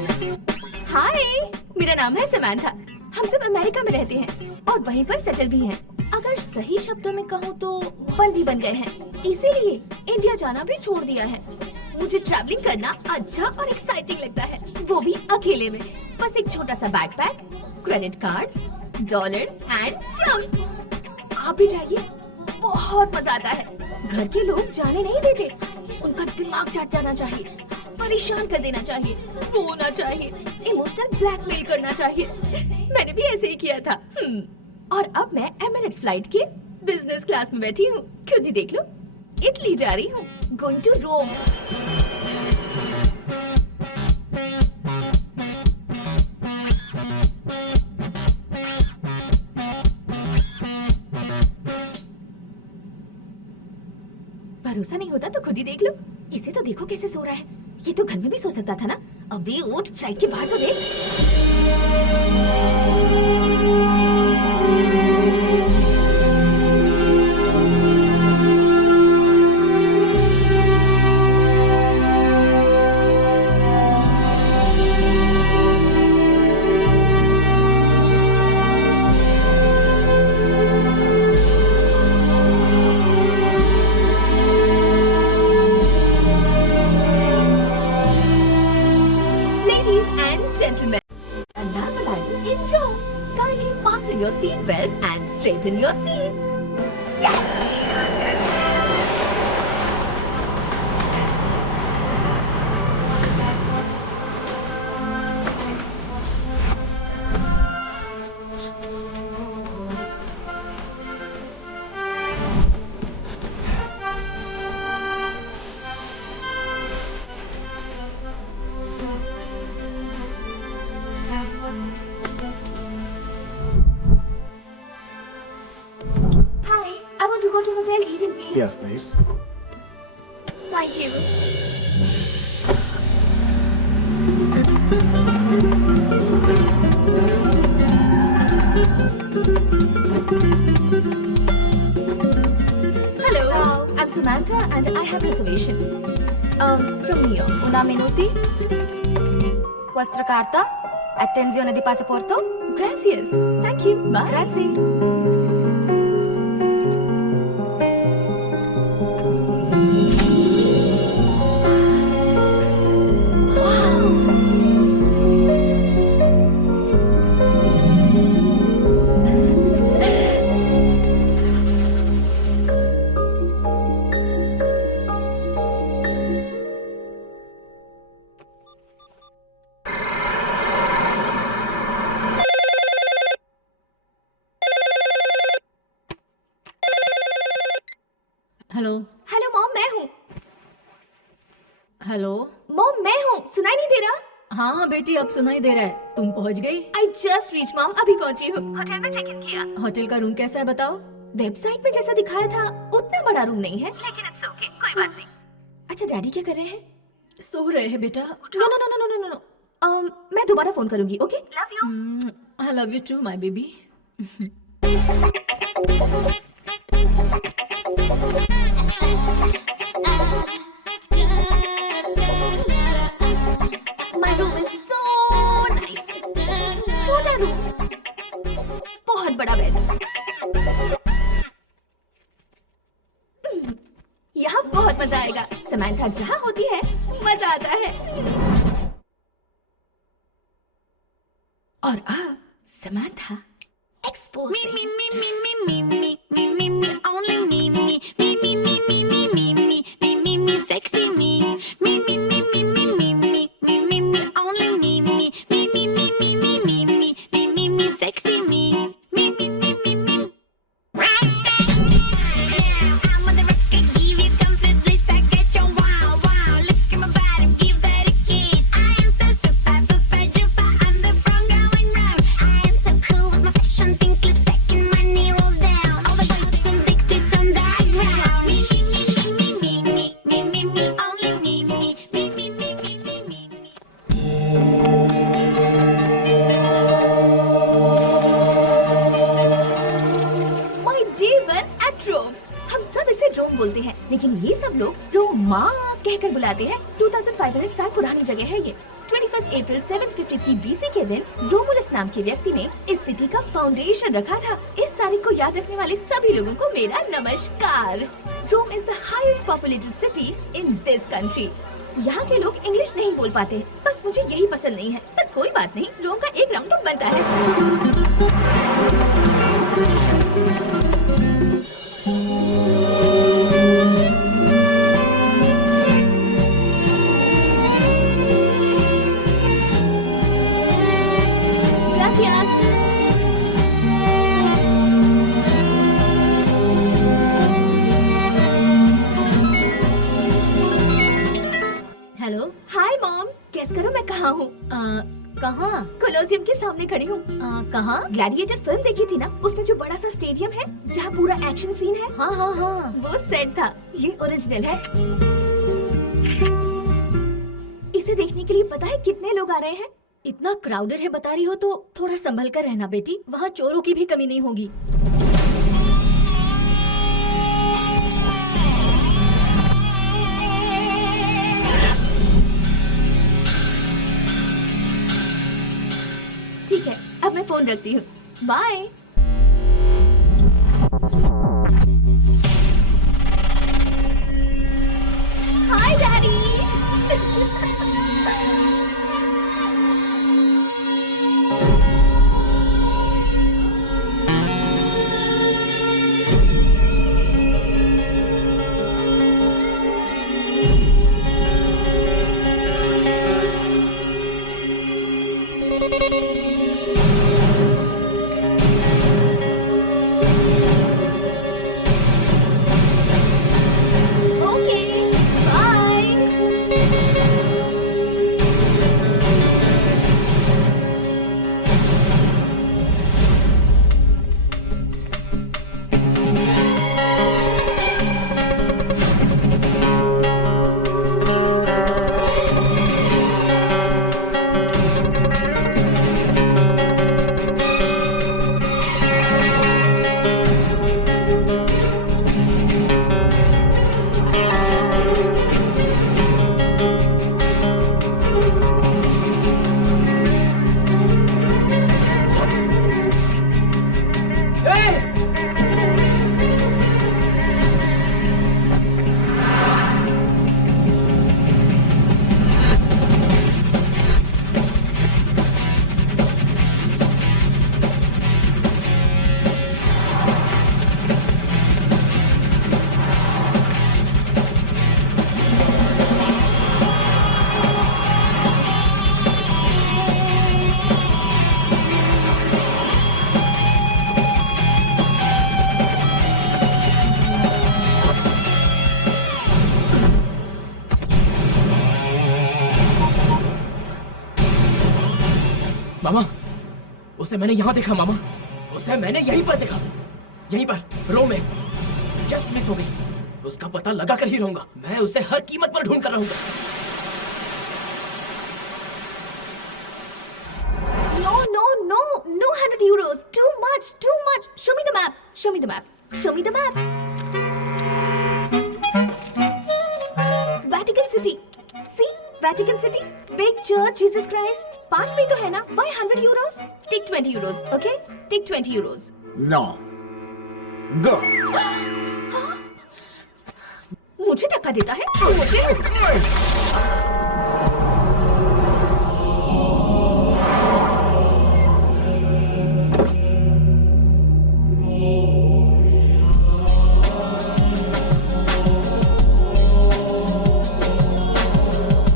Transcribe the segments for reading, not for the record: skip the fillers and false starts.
हाय, मेरा नाम है समांथा। हम सब अमेरिका में रहते हैं और वहीं पर सेटल भी हैं। अगर सही शब्दों में कहूँ तो बंदी बन गए हैं, इसीलिए इंडिया जाना भी छोड़ दिया है। मुझे ट्रैवलिंग करना अच्छा और एक्साइटिंग लगता है, वो भी अकेले में। बस एक छोटा सा backpack, credit cards, dollars and jump. आप भी जाइए, बहुत मजा आता है। घर के लोग जाने नहीं देते, उनका दिमाग चाट जाना चाहिए, परेशान कर देना चाहिए, रोना चाहिए, इमोशनल ब्लैकमेल करना चाहिए। मैंने भी ऐसे ही किया था। और अब मैं एमिरेट्स फ्लाइट के बिजनेस क्लास में बैठी हूँ। खुद ही देख लो, इटली जा रही हूँ, गोइंग टू रोम। भरोसा नहीं होता तो खुद ही देख लो। इसे तो देखो कैसे सो रहा है। ये तो घर में भी सो सकता था ना। अभी उठ, फ्लाइट के बाहर तो देख। Gentlemen, and now landing in Rome. Kindly fasten your seatbelts and straighten your seats. Yes! Hi, I want to go to Hotel Eden, please. Yes, please. Thank you. Hello, I'm Samantha and I have reservation. From New York. Una minuti. Vostra carta? Attenzione di passaporto? Gracias. Thank you. Bye. Grazie. Hello hello mom, मैं हूँ। Hello. Mom, मैं हूँ। सुनाई नहीं दे रहा? हाँ हाँ बेटी, अब सुनाई दे रहा है। तुम पहुँच गई? I just reached मॉम, अभी पहुँची हूँ। होटल में चेक इन किया। होटल का रूम कैसा है बताओ? वेबसाइट में जैसा दिखाया था उतना बड़ा रूम नहीं है, लेकिन इट्स ओके, कोई बात नहीं। अच्छा, डैडी क्या कर रहे हैं? सो रहे हैं बेटा। No no no no no no no. मैं दोबारा फोन करूंगी, okay? Love you. I love you too my baby. My room is so nice. छोटा रूम, बहुत बड़ा बेड। यहाँ बहुत मजा आएगा। समांथा जहाँ होती है मजा आता है। और अब समांथा एक्सपोज बोलते हैं, लेकिन ये सब लोग रोमा कहकर बुलाते हैं। 2500 साल पुरानी जगह है ये। 21st अप्रैल 753 BC के दिन रोमुलस नाम के व्यक्ति ने इस सिटी का फाउंडेशन रखा था। इस तारीख को याद रखने वाले सभी लोगों को मेरा नमस्कार। Rome is the highest populated city in this country. यहाँ के लोग इंग्लिश नहीं बोल पाते, बस मुझे यही पसंद नहीं है, पर कोई बात नहीं, रोम का एक राउंड तो बनता है। Gracias. Hello. Hi mom, guess करो मैं कहाँ हूँ? कहाँ? कोलोसियम के सामने खड़ी हूँ। कहाँ? ग्लैडिएटर फिल्म देखी थी ना, उसमें जो बड़ा सा स्टेडियम है जहाँ पूरा एक्शन सीन है, हाँ हाँ हाँ। वो सेट था। ये ओरिजिनल है। इसे देखने के लिए पता है कितने लोग आ रहे हैं? इतना क्राउडेड है बता रही हो तो थोड़ा संभल कर रहना बेटी, वहाँ चोरों की भी कमी नहीं होगी। ठीक है, अब मैं फोन रखती हूँ। Bye. Hi daddy. Okay, bye. मामा, उसे मैंने यहाँ देखा मामा, उसे मैंने यहीं पर देखा, यहीं पर रोम में। जस्ट मिस हो गई। उसका पता लगा कर ही रहूंगा। मैं उसे हर कीमत पर ढूंढ कर रहूंगा। No, no, no, no 100 euros. Too much, too much. Show me the map. Show me the map. Show me the map. Vatican City. See, Vatican City. Big church, Jesus Christ. पास में तो है ना? Why 100 euros? Take 20 euros, okay? Take 20 euros. No. Go. मुझे धक्का देता है? मुझे?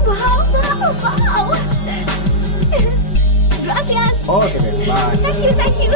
Wow! Gracias! Okay, then, bye. Thank you, thank you!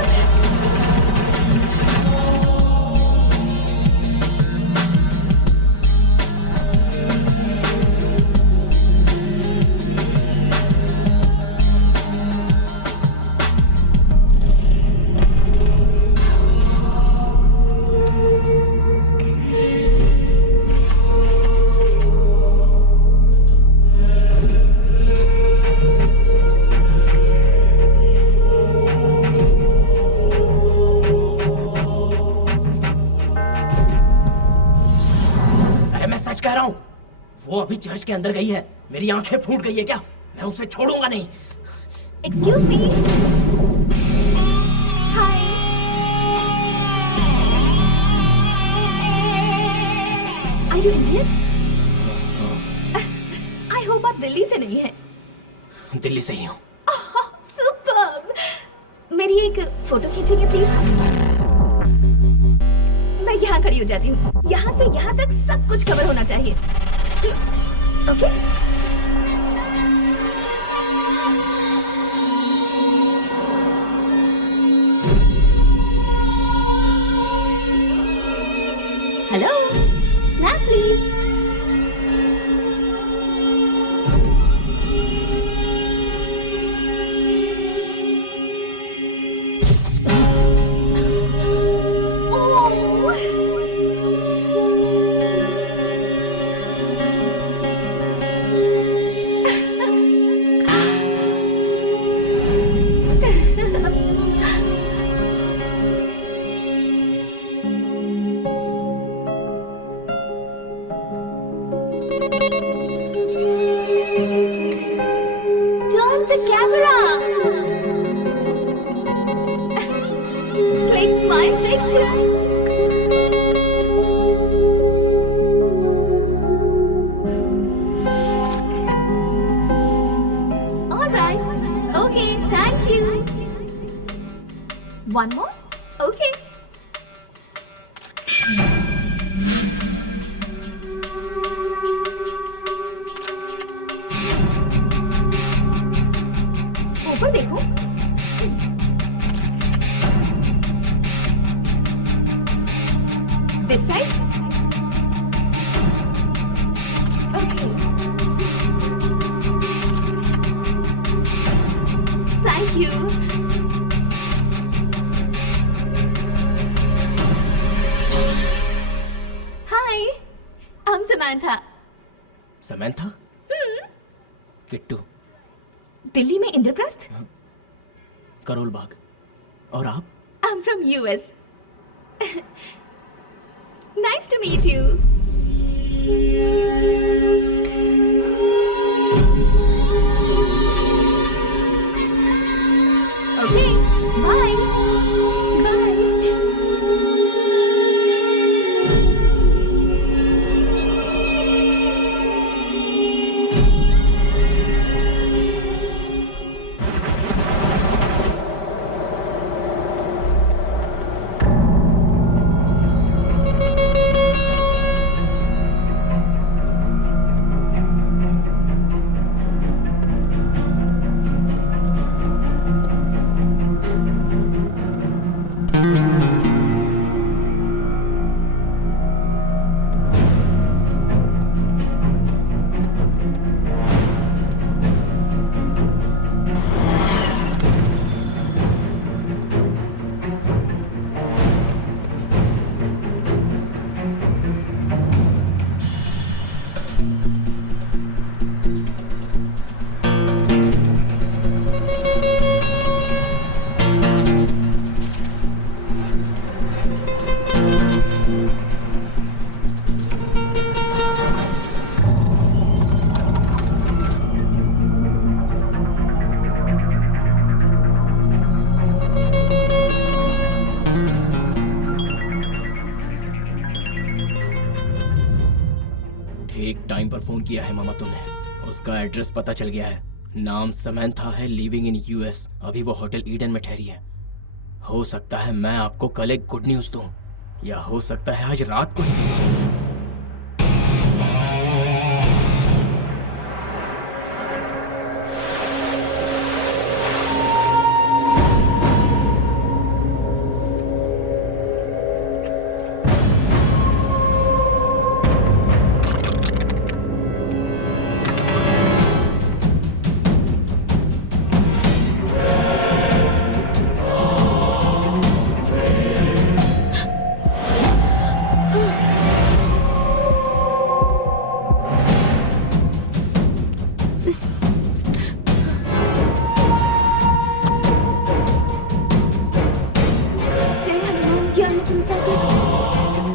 अरे मैं सच कह रहा हूँ, वो अभी चर्च के अंदर गई है। मेरी आंखें फूट गई है क्या? मैं उसे छोड़ूंगा नहीं। Excuse me. Hi. Are you Indian? I hope आप दिल्ली से नहीं हैं। दिल्ली से ही हूँ। सुपर्ब। मेरी एक फोटो खींचेंगे प्लीज? मैं यहाँ खड़ी हो जाती हूँ। यहाँ से यहाँ तक सब कुछ कवर होना चाहिए। Okay? Hello, snap please. Turn the camera. Click my picture. All right. Okay, thank you. One more? Okay. ऊपर देखो। This side? Okay. Thank you. Hi, I'm Samantha. Samantha? Kittu. Delhi में इंद्रप्रस्थ? करोल बाग। और आप? I'm from US. Nice to meet you. Okay, bye. Bye. ठीक time पर phone किया है मामा तुमने। उसका एड्रेस पता चल गया है। नाम समंथा है, लिविंग इन यूएस। अभी वो होटल ईडन में ठहरी है। हो सकता है मैं आपको कल एक गुड न्यूज दूं, या हो सकता है आज रात को ही दूं।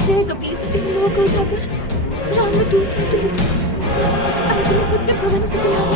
जय कपीसति लोको जागर रामदूत दूत अंजलि पुत्र भवन सुतनाम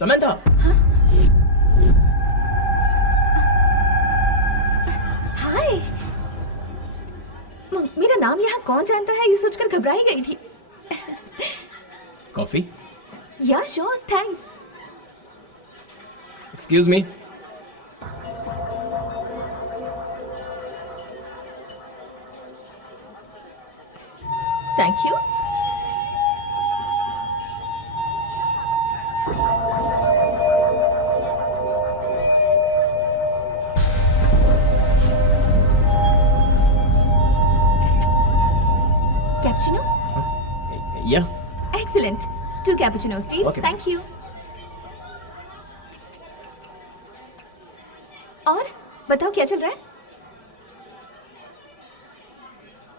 समंथा। हाय। मेरा नाम यहाँ कौन जानता है ये सोचकर घबराई गई थी। कॉफी? या sure, thanks. Excuse me. Thank you. Cappuccino? या Excellent. 2 cappuccinos, please. Okay. Thank you. और बताओ क्या चल रहा है?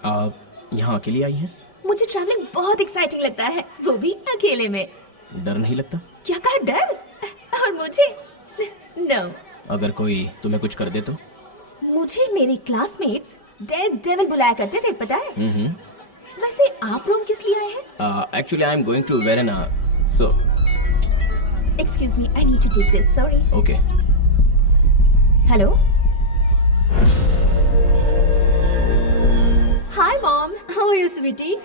आप यहाँ अकेली आई हैं? मुझे ट्रैवलिंग बहुत एक्साइटिंग लगता है, वो भी अकेले में। डर नहीं लगता? क्या कहा, डर? और मुझे? No. अगर कोई तुम्हें कुछ कर दे तो? मुझे मेरे क्लासमेट्स डेड डेविल बुलाया करते थे, पता है? वैसे आप रोम किस लिए आए हैं? Actually I am going to Verona, so Excuse me, I need to take this. Sorry. Okay. Hello. Hi, Mom. How are you, sweetie?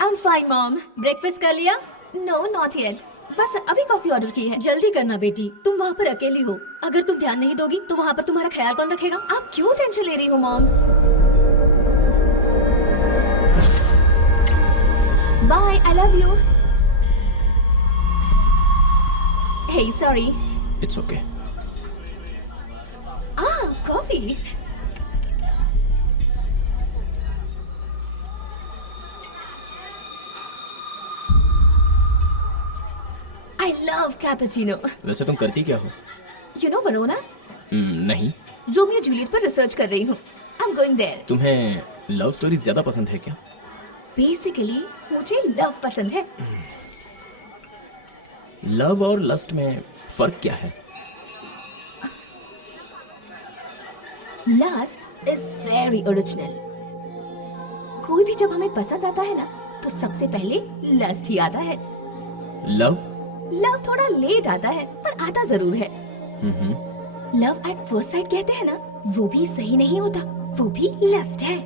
I'm fine, Mom. Breakfast कर लिया? No, not yet. बस अभी कॉफी ऑर्डर की है। जल्दी करना बेटी, तुम वहाँ पर अकेली हो। अगर तुम ध्यान नहीं दोगी तो वहाँ पर तुम्हारा ख्याल कौन रखेगा? आप क्यों टेंशन ले रही हो, mom? Bye, I love you. Hey, sorry. It's okay. Coffee. I love cappuccino. वैसे तुम करती क्या हो? You know Verona? नहीं। रोमियो जूलियट पर रिसर्च कर रही हूँ। I am going there. तुम्हें लव स्टोरी ज्यादा पसंद है क्या? बेसिकली मुझे लव पसंद है। लव और लस्ट में फर्क क्या है? Lust is very original. कोई भी जब हमें पसंद आता है ना, तो सबसे पहले लस्ट ही आता है। लव? लव थोड़ा लेट आता है, पर आता जरूर है। लव एट फर्स्ट साइट कहते हैं ना, वो भी सही नहीं होता, वो भी लस्ट है।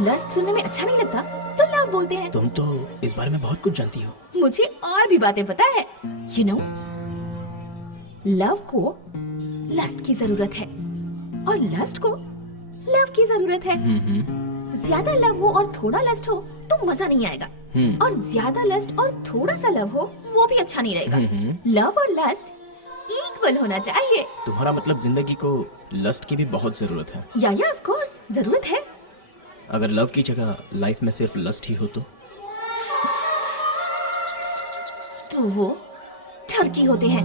लस्ट सुनने में अच्छा नहीं लगता, तो लव बोलते हैं। तुम तो इस बारे में बहुत कुछ जानती हो। मुझे और भी बातें पता है। यू नो, लव को लस्ट की जरूरत है और लस्ट को लव की जरूरत है। ज्यादा लव हो और थोड़ा लस्ट हो तो मजा नहीं आएगा, और ज्यादा लस्ट और थोड़ा सा लव हो वो भी अच्छा नहीं रहेगा। लव और लस्ट इक्वल होना चाहिए। तुम्हारा मतलब जिंदगी को लस्ट की भी बहुत जरूरत है? या ऑफ कोर्स जरूरत है। अगर लव की जगह लाइफ में सिर्फ लस्ट ही हो तो वो ठरकी होते हैं।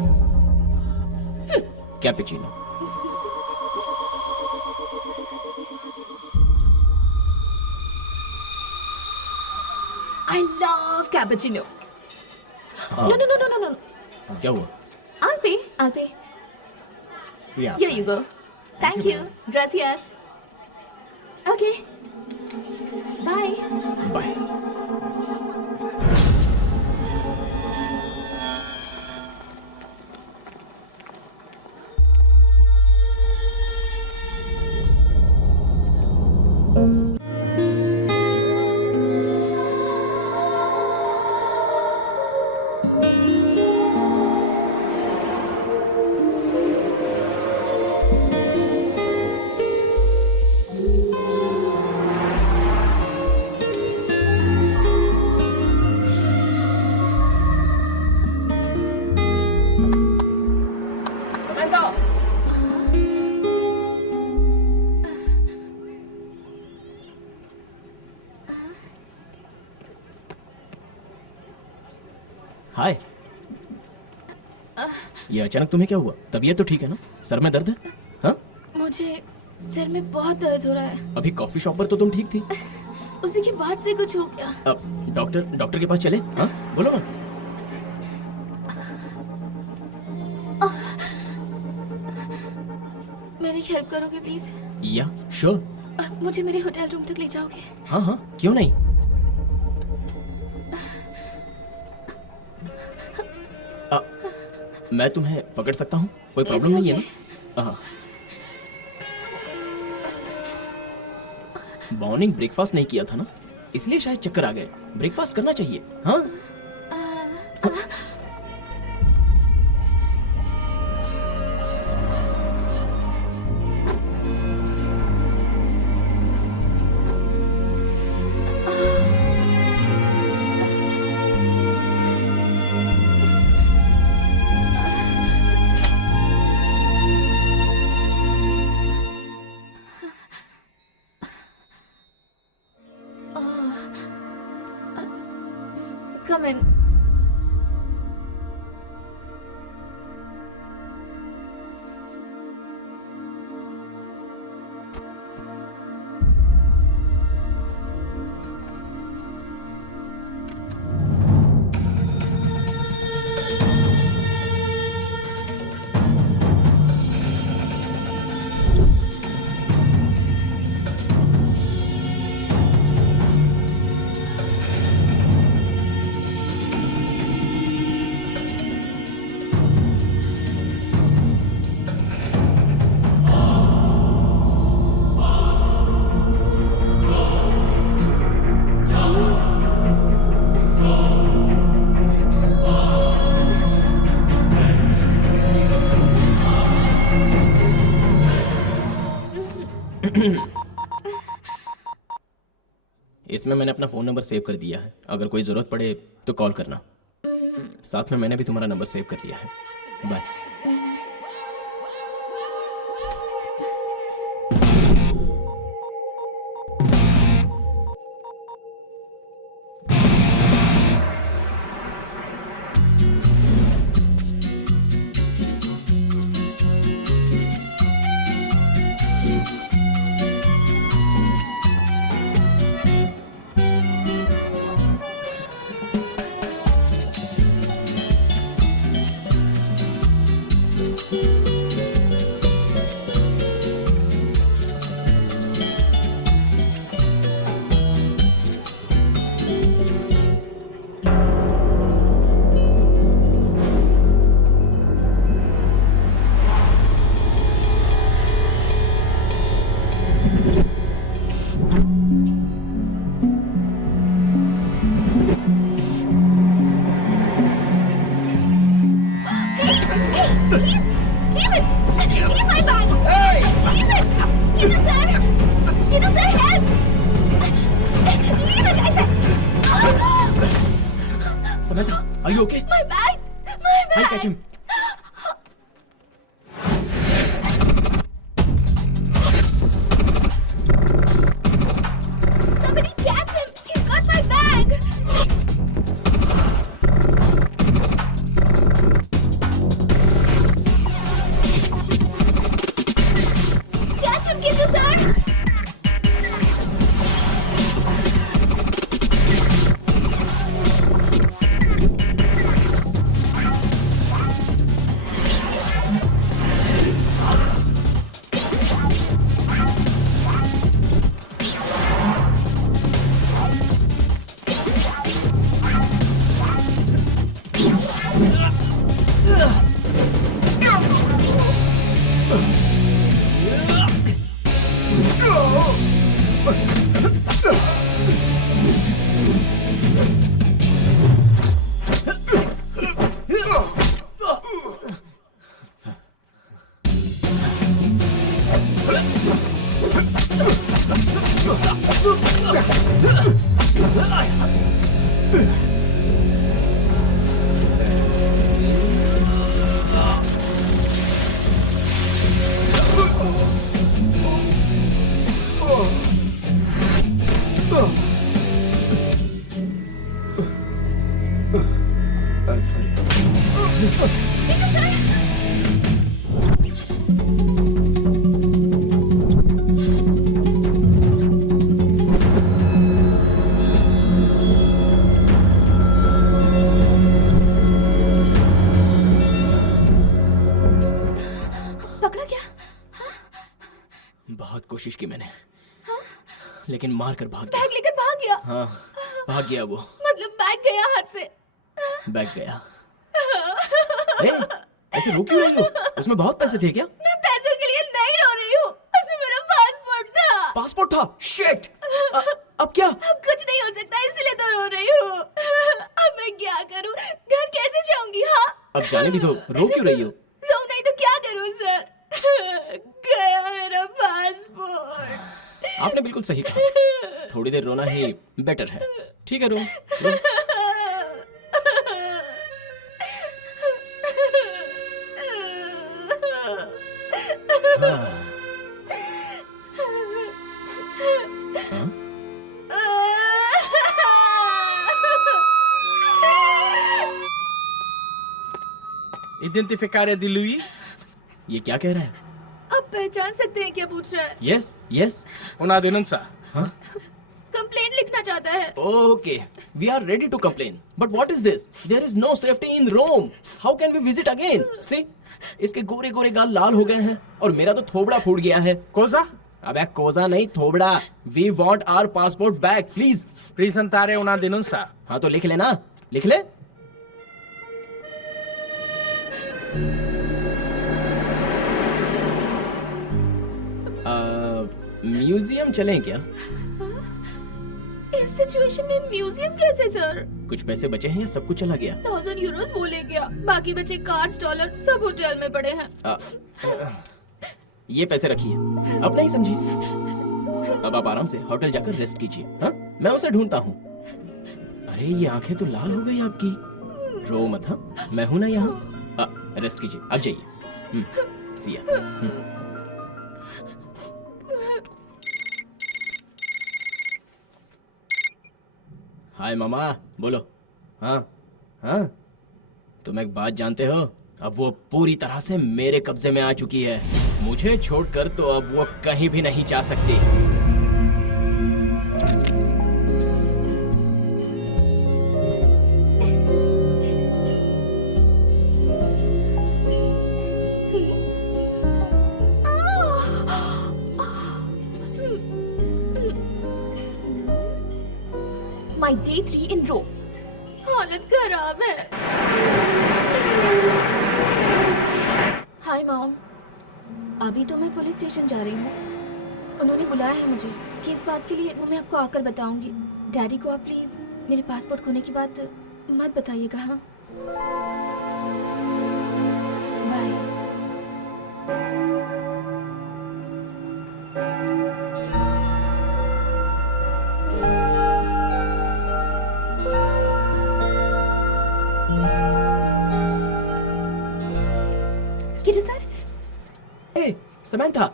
Cappuccino. I love cappuccino. No no no no no no. क्या हुआ? I'll pay. Yeah. Here you go. Thank you. Gracias. Okay. Bye. Bye. ये अचानक तुम्हें क्या हुआ? तबीयत तो ठीक है ना? सर में दर्द है? हाँ? मुझे सिर में बहुत दर्द हो रहा है। अभी कॉफी शॉप पर तो तुम ठीक थी। उसी के बाद से कुछ हो गया। अब डॉक्टर के पास चले? हाँ, बोलो ना। मेरी हेल्प करोगे प्लीज? या श्योर। मुझे मेरे होटल रूम तक ले जाओगे? हाँ हाँ, क्यों नहीं। मैं तुम्हें पकड़ सकता हूँ, कोई प्रॉब्लम नहीं है ना? हाँ। मॉर्निंग ब्रेकफास्ट नहीं किया था ना, इसलिए शायद चक्कर आ गए। ब्रेकफास्ट करना चाहिए। हाँ। Come in. इसमें मैंने अपना फ़ोन नंबर सेव कर दिया है, अगर कोई ज़रूरत पड़े तो कॉल करना। साथ में मैंने भी तुम्हारा नंबर सेव कर लिया है। Bye. Leave it! Leave my bag! Leave it! Kiddo sir! Kiddo sir, help! Leave it, I said! Samantha, are you okay? My bag! My bag! I'll catch him. Somebody catch him! He's got my bag! Catch him, Kiddo sir! पकड़ा क्या? बहुत कोशिश की मैंने, लेकिन मार कर भाग गया। बैग लेकर भाग गया? हाँ, भाग गया वो। मतलब बैग गया हाथ से? बैग गया। ऐसे रो क्यों रही हो? उसमें बहुत पैसे थे क्या? मैं पैसों के लिए नहीं रो रही हूँ, उसमें मेरा पासपोर्ट था। पासपोर्ट था? शिट! अब क्या? अब कुछ नहीं हो सकता, इसलिए तो रो रही हूँ। अब मैं क्या करूँ? घर कैसे जाऊंगी? हाँ, अब जाने भी तो, रो क्यों रही हो? रो नहीं तो क्या करूँ सर? गया मेरा पासपोर्ट। आपने बिल्कुल सही कहा, थोड़ी देर रोना ही बेटर है। ठीक है, रो। Identificare di lui? ये क्या कह रहा है? आप पहचान सकते हैं क्या पूछ रहा है? Yes yes. Una denunța. Complaint लिखना चाहता है। Okay, we are ready to complain. But what is this? There is no safety in Rome. How can we visit again? See, इसके गोरे गोरे गाल लाल हो गए हैं और मेरा तो थोबड़ा फूट गया है। Cosa? अबे कोजा नहीं, थोबड़ा। We want our passport back, please. Presentare una denunța. हाँ तो लिख लेना, लिख ले। म्यूजियम चलें क्या? इस सिचुएशन में म्यूजियम कैसे सर? कुछ पैसे बचे हैं या सब कुछ चला गया? 1000 यूरोस वो ले गया, बाकी बचे कार्ड्स, डॉलर सब होटल में पड़े हैं। ये पैसे रखिए, अब नहीं समझी। अब आप आराम से होटल जाकर रेस्ट कीजिए। हाँ, मैं उसे ढूंढता हूँ। अरे ये आंखें तो लाल हो गई आपकी। रो मत, हाँ, मैं हूं ना यहाँ। रेस्ट कीजिए, अब जाइए। सिया। हाय मामा, बोलो। हाँ हाँ, तुम एक बात जानते हो? अब वो पूरी तरह से मेरे कब्जे में आ चुकी है। मुझे छोड़कर तो अब वो कहीं भी नहीं जा सकती। My day 3 in row. हालत खराब है। हाय मॉम, अभी तो मैं पुलिस स्टेशन जा रही हूँ। उन्होंने बुलाया है मुझे। किस बात के लिए वो मैं आपको आकर बताऊंगी। डैडी को आप प्लीज मेरे पासपोर्ट खोने की बात मत बताइएगा। हाँ, बाय। किट्टू सर। ए, Samantha.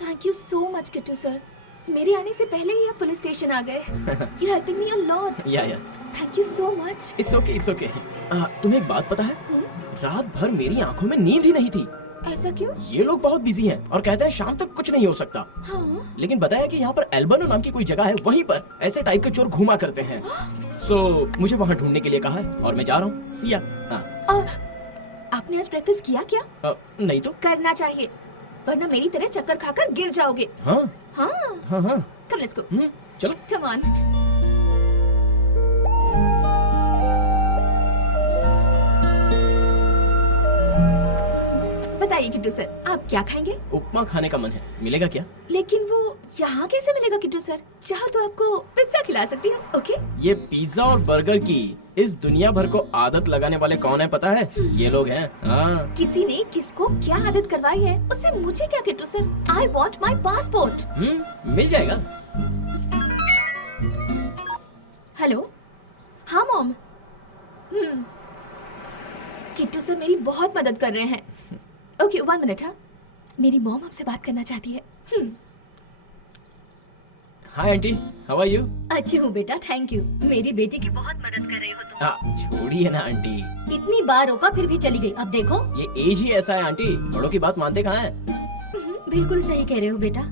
Thank you so much Kittu sir. मेरे आने से पहले ही आप पुलिस स्टेशन आ गए। You helping me a lot. Yeah thank you so much. It's okay, it's okay. तुम्हें एक बात पता है? रात भर मेरी आंखों में नींद ही नहीं थी। ऐसा क्यों? ये लोग बहुत बिजी हैं और कहते हैं शाम तक कुछ नहीं हो सकता। हाँ? लेकिन बताया कि यहाँ पर एल्बनो नाम की कोई जगह है, वहीं पर ऐसे टाइप के चोर घुमा करते हैं। सो मुझे वहाँ ढूंढने के लिए कहा है और मैं जा रहा हूँ। सिया। आपने आज ब्रेकफास्ट किया क्या? नहीं तो। करना चाहिए, वरना मेरी तरह चक्कर खाकर गिर जाओगे। हाँ हाँ। हाँ हाँ। Come let's go. चलो। Come on. बताइए किट्टू सर, आप क्या खाएंगे? उपमा खाने का मन है, मिलेगा क्या? लेकिन वो यहाँ कैसे मिलेगा किट्टू सर? चाहो तो आपको पिज्जा खिला सकती हूँ। ओके? ये पिज्जा और बर्गर की इस दुनिया भर को आदत लगाने वाले कौन है पता है? ये लोग हैं। हाँ। किसी ने किसको क्या आदत करवाई है उससे मुझे क्या Kittu sir? I want my passport. मिल जाएगा। हेलो। हाँ मॉम। किट्टू सर मेरी बहुत मदद कर रहे हैं। Okay, 1 minute. हाँ, मेरी मॉम आपसे बात करना चाहती है। Hi aunty, how are you? अच्छी हूँ बेटा, थैंक यू। मेरी बेटी की बहुत मदद कर रही हो तुम। छोड़िए ना आंटी, इतनी बार रोका फिर भी चली गई। अब देखो। ये एज ही ऐसा है आंटी, बड़ों की बात मानते कहाँ हैं? बिल्कुल सही कह रहे हो बेटा।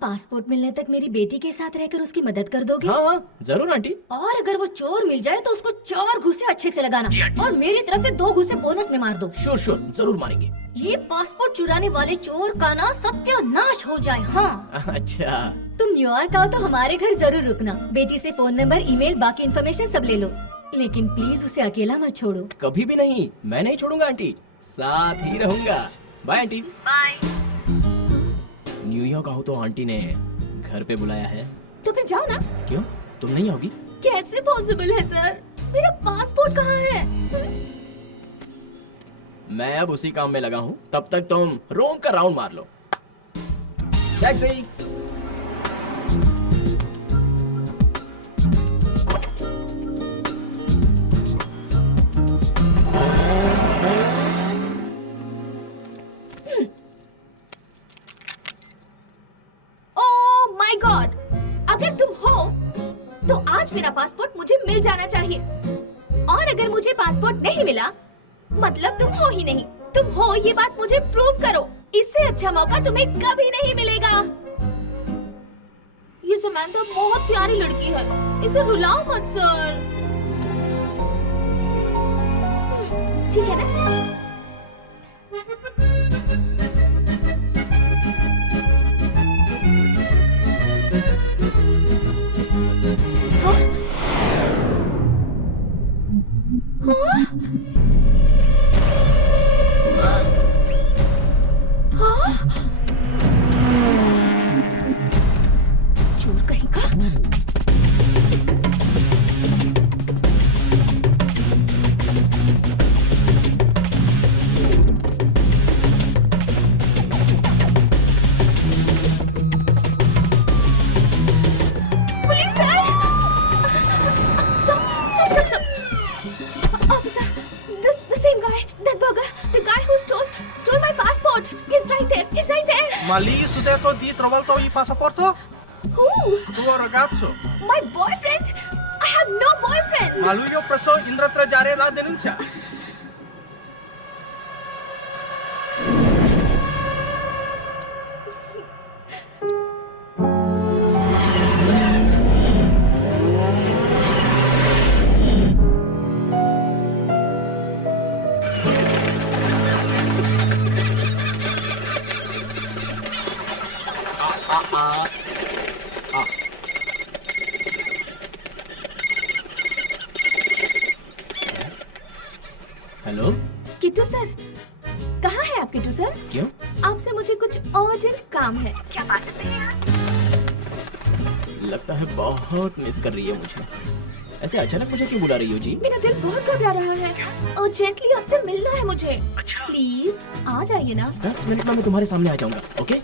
पासपोर्ट मिलने तक मेरी बेटी के साथ रहकर उसकी मदद कर दोगे? हाँ, जरूर आंटी। और अगर वो चोर मिल जाए तो उसको 4 घुसे अच्छे से लगाना और मेरी तरफ से 2 घुसे बोनस में मार दो। श्योर श्योर, जरूर मारेंगे। ये पासपोर्ट चुराने वाले चोर का ना सत्यानाश हो जाए। हाँ, अच्छा, तुम न्यूयॉर्क आओ तो हमारे घर जरूर रुकना। बेटी से फोन नंबर, ईमेल, बाकी इन्फॉर्मेशन सब ले लो, लेकिन प्लीज उसे अकेला मत छोड़ो। कभी भी नहीं, मैं नहीं छोड़ूंगा आंटी, साथ ही रहूंगा। Bye aunty. बाय। न्यूयॉर्क आओ तो आंटी ने घर पे बुलाया है। तो फिर जाओ ना। क्यों, तुम नहीं आओगी? कैसे पॉसिबल है सर? मेरा पासपोर्ट कहाँ है? मैं अब उसी काम में लगा हूँ, तब तक तुम रोम का राउंड मार लो। टैक्सी। Oh my God! अगर तुम हो तो आज मेरा पासपोर्ट मुझे मिल जाना चाहिए, और अगर मुझे पासपोर्ट नहीं मिला मतलब तुम हो ही नहीं। तुम हो ये बात मुझे प्रूव करो। इससे अच्छा मौका तुम्हें कभी नहीं मिलेगा। ये समंथा बहुत प्यारी लड़की है, इसे रुलाओ मत सर। ठीक है ना? चोर कहीं का। Police sir! Stop! Officer, this the same guy, that burger, the guy who stole my passport. He's right there. Ma lì su detto di trovato il passaporto? Who? Tuo ragazzo. My boyfriend? I have no boyfriend. Ma lui ho preso in retraggiare la denuncia. Hello, Kittu sir, कहाँ है आप Kittu sir? क्यों? आपसे मुझे कुछ urgent काम है। क्या बात है? लगता है बहुत मिस कर रही है मुझे। ऐसे अचानक मुझे क्यों बुला रही हो जी? मेरा दिल बहुत घबरा रहा है। अर्जेंटली आपसे मिलना है मुझे। प्लीज आ जाइए ना। 10 मिनट में मैं तुम्हारे सामने आ जाऊंगा, ओके?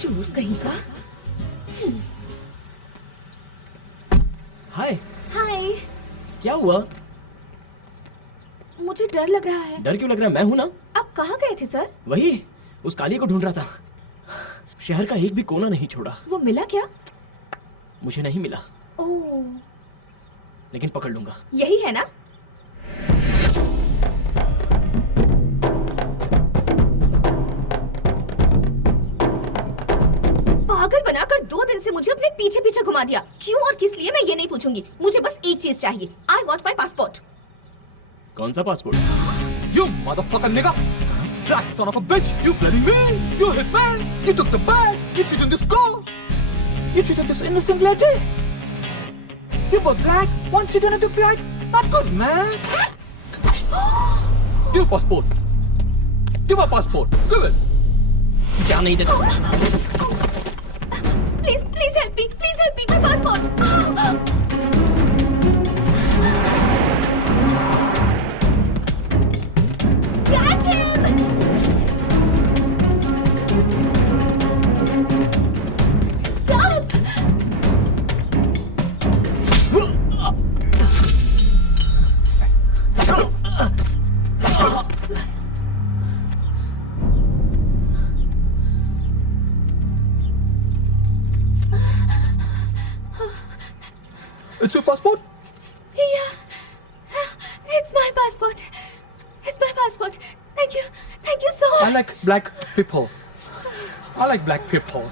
चोर कहीं का। हाय, हाय, क्या हुआ? मुझे डर लग रहा है। डर क्यों लग रहा है? मैं हूं ना। आप कहाँ गए थे सर? वही, उस काली को ढूंढ रहा था। शहर का एक भी कोना नहीं छोड़ा। वो मिला क्या? मुझे नहीं मिला, ओह, लेकिन पकड़ लूंगा। यही है ना? पागल बनाकर 2 दिन से मुझे अपने पीछे पीछे घुमा दिया। क्यों और किस लिए मैं ये नहीं पूछूंगी। मुझे बस एक चीज चाहिए। आई वॉन्ट माई पासपोर्ट। कौन सा passport? You motherfucking nigga! Black son of a bitch! You bloody me! You hit man! You took the bag! You cheated this girl! You cheated this innocent lady! You both black, one cheated and the black! Not good, man! Give a passport! Give a passport! Give it! क्या नहीं देता? Please help me my passport. Catch him! Stop! passport. Thank you so much. I like black people. I like black people.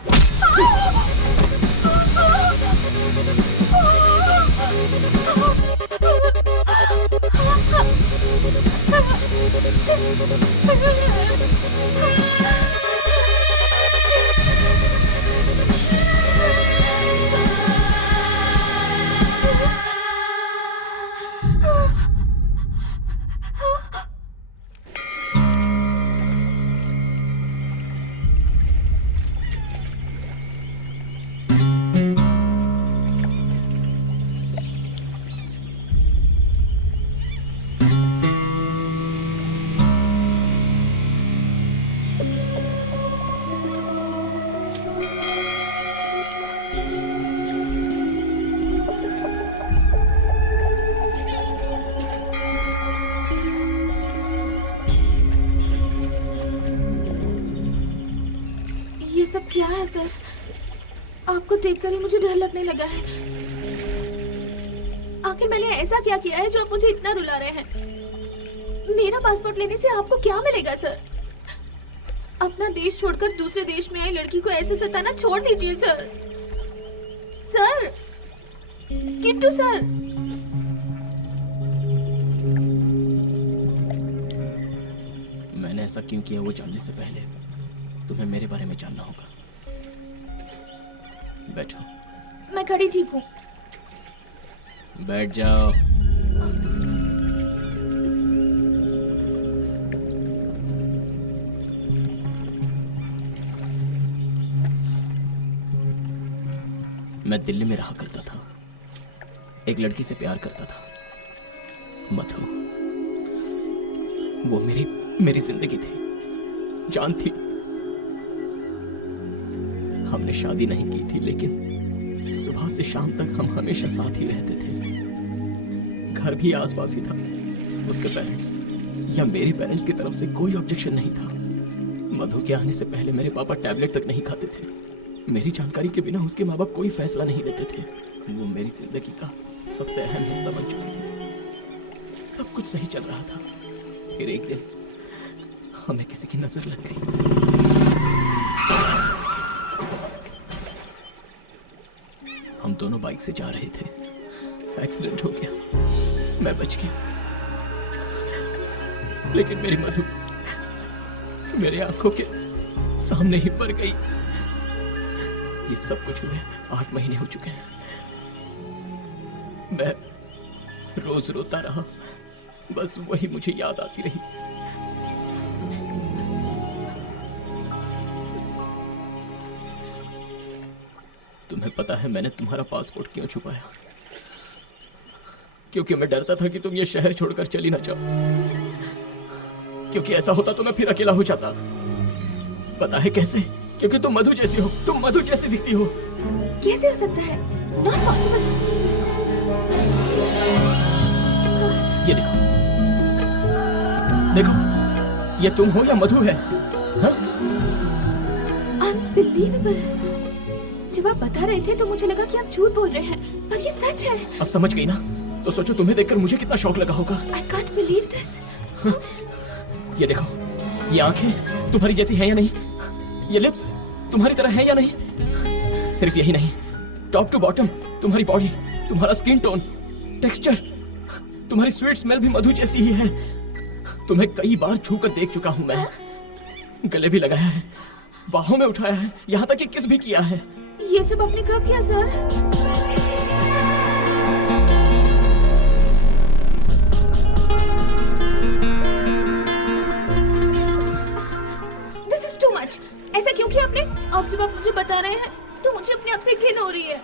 ये सब क्या है sir? आपको देखकर ही मुझे डर लगने लगा है। आखिर मैंने ऐसा क्या किया है जो आप मुझे इतना रुला रहे हैं? मेरा पासपोर्ट लेने से आपको क्या मिलेगा सर? अपना देश छोड़कर दूसरे देश में आई लड़की को ऐसे सताना छोड़ दीजिए सर। Sir, Kittu sir. मैंने ऐसा क्यों किया वो जानने से पहले तुम्हें मेरे बारे में जानना होगा। बैठो। मैं खड़ी ठीक हूँ। बैठ जाओ। मैं दिल्ली में रहा करता था। एक लड़की से प्यार करता था, मधु। वो मेरी जिंदगी थी, जान थी। हमने शादी नहीं की थी, लेकिन सुबह से शाम तक हम हमेशा साथ ही रहते थे। घर भी आसपास ही था। उसके पेरेंट्स या मेरे पेरेंट्स की तरफ से कोई ऑब्जेक्शन नहीं था। मधु के आने से पहले मेरे पापा टैबलेट तक नहीं खाते थे। मेरी जानकारी के बिना उसके माँ बाप कोई फैसला नहीं लेते थे। वो मेरी जिंदगी का सबसे अहम हिस्सा बन चुकी थी। सब कुछ सही चल रहा था। फिर एक दिन हमें किसी की नजर लग गई। हम दोनों बाइक से जा रहे थे। एक्सीडेंट हो गया। मैं बच गया, लेकिन मेरी मधु मेरे आंखों के सामने ही मर गई। ये सब कुछ हुए 8 महीने हो चुके हैं। मैं रोज रोता रहा, बस वही मुझे याद आती रही। तुम्हें पता है मैंने तुम्हारा पासपोर्ट क्यों छुपाया? क्योंकि मैं डरता था कि तुम ये शहर छोड़कर चली ना जाओ। क्योंकि ऐसा होता तो मैं फिर अकेला हो जाता। पता है कैसे? क्योंकि तुम मधु जैसी हो। तुम मधु जैसी दिखती हो। कैसे हो सकता है? Not possible. ये देखो, देखो, ये तुम हो या मधु है? हाँ? Unbelievable. जब आप बता रहे थे तो मुझे लगा कि आप झूठ बोल रहे हैं, पर ये सच है। अब समझ गई ना? तो सोचो तुम्हें देखकर मुझे कितना शौक लगा होगा। I can't believe this. ये देखो, ये आंखें तुम्हारी जैसी हैं या नहीं? ये लिप्स तुम्हारी तरह हैं या नहीं? सिर्फ यही नहीं, टॉप टू बॉटम तुम्हारी बॉडी, तुम्हारा स्किन टोन, टेक्सचर, तुम्हारी स्वीट स्मेल भी मधु जैसी ही है। तुम्हें कई बार छू कर देख चुका हूं मैं। गले भी लगाया है, बाहों में उठाया है, यहाँ तक कि किस भी किया है। ये सब आपने कब किया sir? This is too much. ऐसा क्यों किया आपने? अब जब आप मुझे बता रहे हैं तो मुझे अपने आप से घिन हो रही है।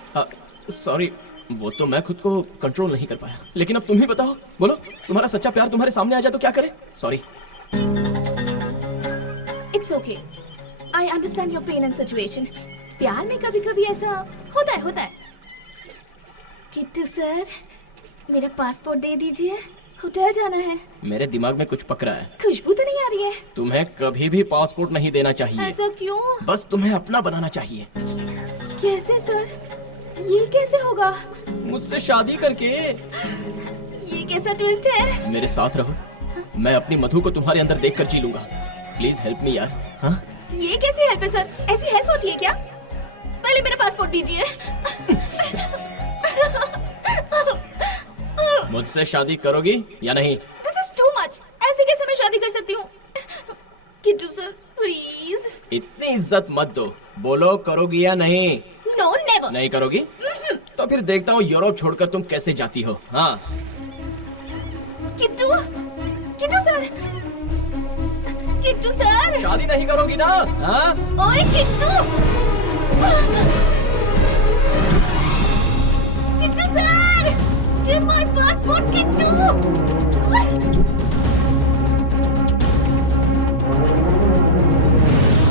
सॉरी, वो तो मैं खुद को कंट्रोल नहीं कर पाया। लेकिन अब तुम ही बताओ, बोलो, तुम्हारा सच्चा प्यार तुम्हारे सामने आ जाए तो क्या करे? Sorry. It's okay. I understand your pain and situation. प्यार में कभी कभी ऐसा होता है। किट्टू सर, मेरा पासपोर्ट दे दीजिए, होटल जाना है। मेरे दिमाग में कुछ पक रहा है। खुशबू तो नहीं आ रही है। तुम्हें कभी भी पासपोर्ट नहीं देना चाहिए। ऐसा क्यों? बस तुम्हें अपना बनाना चाहिए। कैसे सर? ये कैसे होगा? मुझसे शादी करके। ये कैसा ट्विस्ट है? मेरे साथ रहो, मैं अपनी मधु को तुम्हारे अंदर देखकर जी लूंगा। प्लीज हेल्प मी यार। हाँ? ये कैसे हेल्प है सर? ऐसी हेल्प होती है क्या? पहले मेरा पासपोर्ट दीजिए। मुझसे शादी करोगी या नहीं? This is too much. ऐसे कैसे मैं शादी कर सकती हूँ? Kittu sir please. इतनी इज्जत मत दो, बोलो करोगी या नहीं? No never. नहीं करोगी? तो फिर देखता हूँ यूरोप छोड़कर तुम कैसे जाती हो। हाँ किट्टू, किट्टू सर, किट्टू सर। शादी नहीं करोगी ना? हाँ? ओए Kittu, Kittu sir, give my passport Kittu.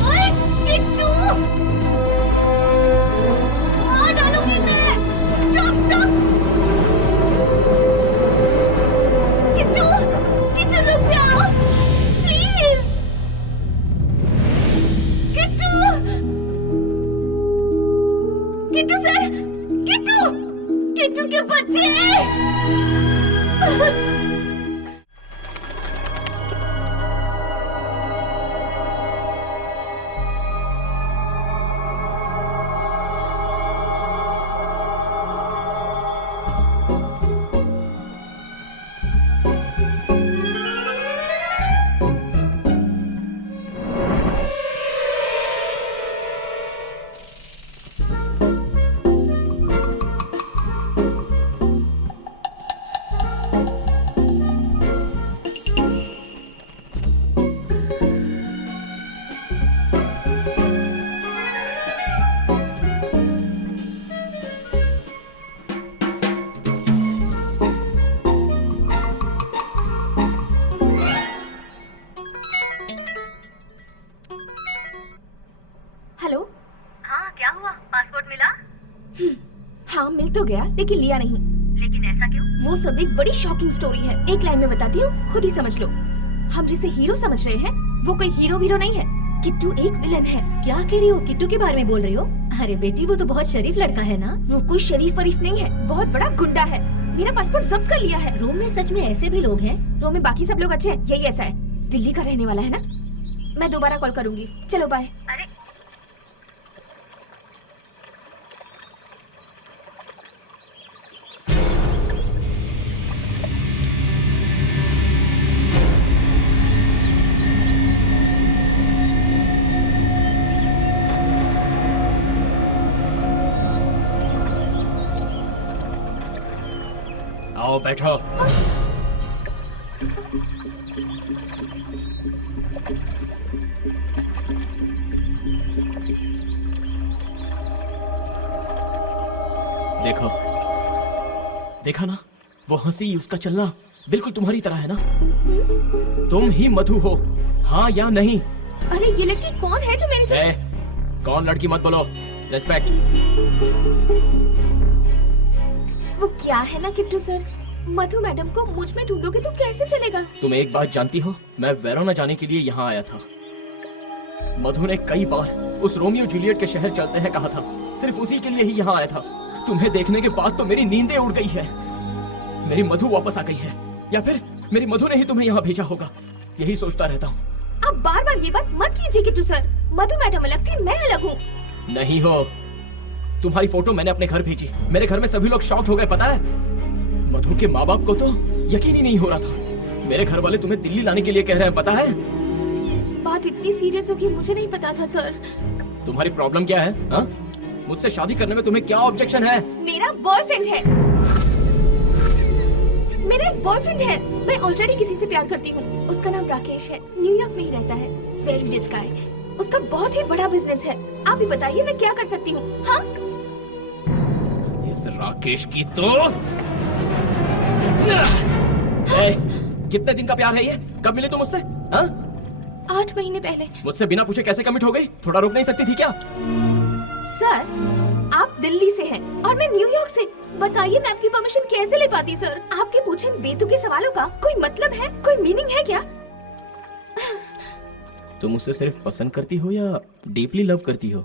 ओए किट्टू, मार डालूंगी मैं। Stop stop. किट्टू, किट्टू रुक जाओ प्लीज। किट्टू, किट्टू सर, किट्टू, किट्टू के बच्चे। हेलो। हाँ क्या हुआ, पासपोर्ट मिला? हाँ मिल तो गया लेकिन लिया नहीं। लेकिन ऐसा क्यों? वो सब एक बड़ी शॉकिंग स्टोरी है। एक लाइन में बताती हूँ, खुद ही समझ लो। हम जिसे हीरो समझ रहे हैं वो कोई हीरो वीरो नहीं है। किट्टू एक विलन है। क्या कह रही हो? किट्टू के बारे में बोल रही हो? अरे बेटी वो तो बहुत शरीफ लड़का है ना। वो कोई शरीफ वरीफ नहीं है, बहुत बड़ा गुंडा है। मेरा पासपोर्ट जब्त कर लिया है। रोम में सच में ऐसे भी लोग हैं? रोम में बाकी सब लोग अच्छे हैं, यही ऐसा है। दिल्ली का रहने वाला है ना। मैं दोबारा कॉल करूंगी, चलो बाय। अरे आओ बैठो। देखो, देखा ना, वो हंसी, उसका चलना बिल्कुल तुम्हारी तरह है ना। तुम ही मधु हो, हाँ या नहीं? अरे ये लड़की कौन है जो मेरे जैसे? कौन लड़की मत बोलो, रेस्पेक्ट। वो क्या है ना किट्टू सर, मधु मैडम को मुझ में ढूंढोगे तो कैसे चलेगा? तुम एक बात जानती हो, मैं वेरोना जाने के लिए यहाँ आया था। मधु ने कई बार उस रोमियो जूलियट के शहर चलते हैं कहा था, सिर्फ उसी के लिए ही यहाँ आया था। तुम्हें देखने के बाद तो मेरी नींदें उड़ गई है। मेरी मधु वापस आ गई है, या फिर मेरी मधु ने ही तुम्हें यहाँ भेजा होगा, यही सोचता रहता हूँ। आप बार बार ये बात मत कीजिए किट्टू सर। मधु मैडम अलग थी, मैं अलग हूँ। नहीं हो। तुम्हारी फोटो मैंने अपने घर भेजी, मेरे घर में सभी लोग शॉक हो गए, पता है? मधु के माँ बाप को तो यकीन ही नहीं हो रहा था। मेरे घर वाले तुम्हें दिल्ली लाने के लिए कह रहे हैं, पता है? बात इतनी सीरियस होगी मुझे नहीं पता था सर। तुम्हारी प्रॉब्लम क्या है? हाँ? मुझसे शादी करने में तुम्हें क्या ऑब्जेक्शन है? मेरा बॉयफ्रेंड है, मेरा एक बॉयफ्रेंड है। मैं ऑलरेडी किसी से प्यार करती हूँ। उसका नाम राकेश है, न्यूयॉर्क में ही रहता है, वेरी रिच गाय। उसका बहुत ही बड़ा बिजनेस है। आप ही बताइए मैं क्या कर सकती हूँ? हाँ? इस राकेश की तो कितने दिन का प्यार है ये? कब मिले तुम मुझसे? हाँ? 8 महीने पहले। मुझसे बिना पूछे कैसे कमिट हो गई? थोड़ा रुक नहीं सकती थी क्या? सर आप दिल्ली से हैं और मैं न्यूयॉर्क से। बताइए मैं आपकी परमिशन कैसे ले पाती सर? आपके पूछे बेतुके सवालों का कोई मतलब है, कोई मीनिंग है क्या? तुम मुझसे सिर्फ पसंद करती हो या डीपली लव करती हो?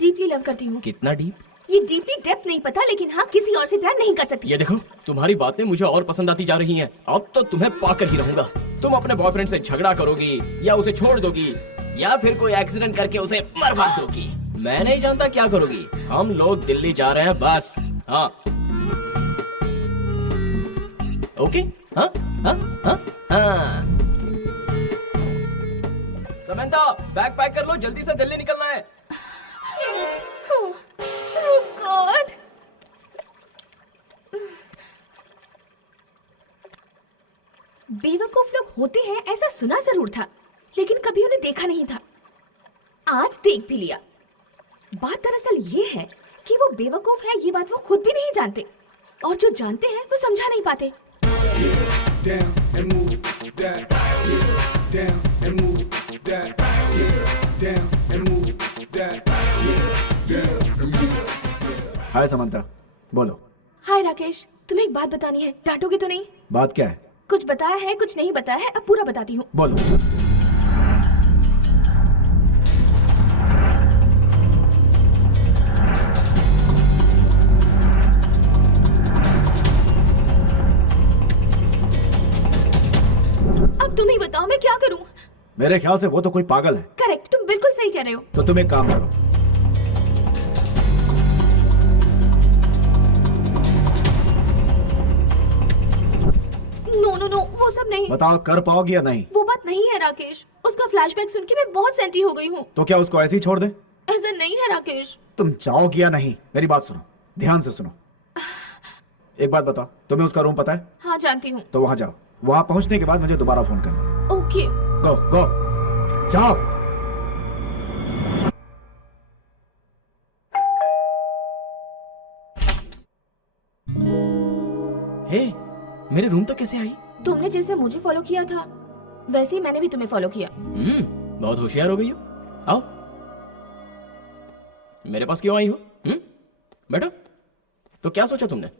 डीपली लव करती हूँ। कितना डीप? ये डीपली डेप्थ नहीं पता, लेकिन हाँ किसी और से प्यार नहीं कर सकती। ये देखो, तुम्हारी बातें मुझे और पसंद आती जा रही हैं। अब तो तुम्हें पाकर ही रहूंगा। तुम अपने बॉयफ्रेंड से झगड़ा करोगी या उसे छोड़ दोगी या फिर कोई एक्सीडेंट करके उसे बर्बाद दोगी। मैं नहीं जानता क्या करोगी। हम लोग दिल्ली जा रहे हैं बस। हाँ ओके। हाँ हाँ हाँ हाँ। समंता बैग पैक कर लो, जल्दी से दिल्ली निकलना है। Oh God! बेवकूफ लोग होते हैं ऐसा सुना जरूर था, लेकिन कभी उन्हें देखा नहीं था। आज देख भी लिया। बात दरअसल ये है कि वो बेवकूफ है, ये बात वो खुद भी नहीं जानते, और जो जानते हैं वो समझा नहीं पाते। Down and move that. Get down and move that. Get down and move that. Get down and move. हाय समंता, बोलो। हाय राकेश, तुम्हें एक बात बतानी है, डांटोगे तो नहीं? बात क्या है? कुछ बताया है कुछ नहीं बताया है, अब पूरा बताती हूँ। बोलो। अब तुम ही बताओ मैं क्या करूँ? मेरे ख्याल से वो तो कोई पागल है। करेक्ट, तुम बिल्कुल सही कह रहे हो। तो तुम एक काम करो, नो नो नो, वो सब नहीं। बताओ कर पाओगी या नहीं? वो बात नहीं है राकेश, उसका फ्लैशबैक सुन के मैं बहुत सेंटी हो गई हूँ। तो क्या उसको ऐसे ही छोड़ दे? ऐसा नहीं है राकेश। तुम चाहोगी या नहीं? मेरी बात सुनो, ध्यान से सुनो। एक बात बताओ, तुम्हें उसका रूम पता है? हाँ जानती हूँ। तो वहां जाओ, वहां पहुंचने के बाद मुझे दोबारा फोन कर दो। ओके। गो गो जाओ। हे, मेरे रूम तक कैसे आई? तुमने जैसे मुझे फॉलो किया था वैसे ही मैंने भी तुम्हें फॉलो किया। बहुत होशियार हो गई हो। आओ, मेरे पास क्यों आई हो? बैठो। तो क्या सोचा तुमने?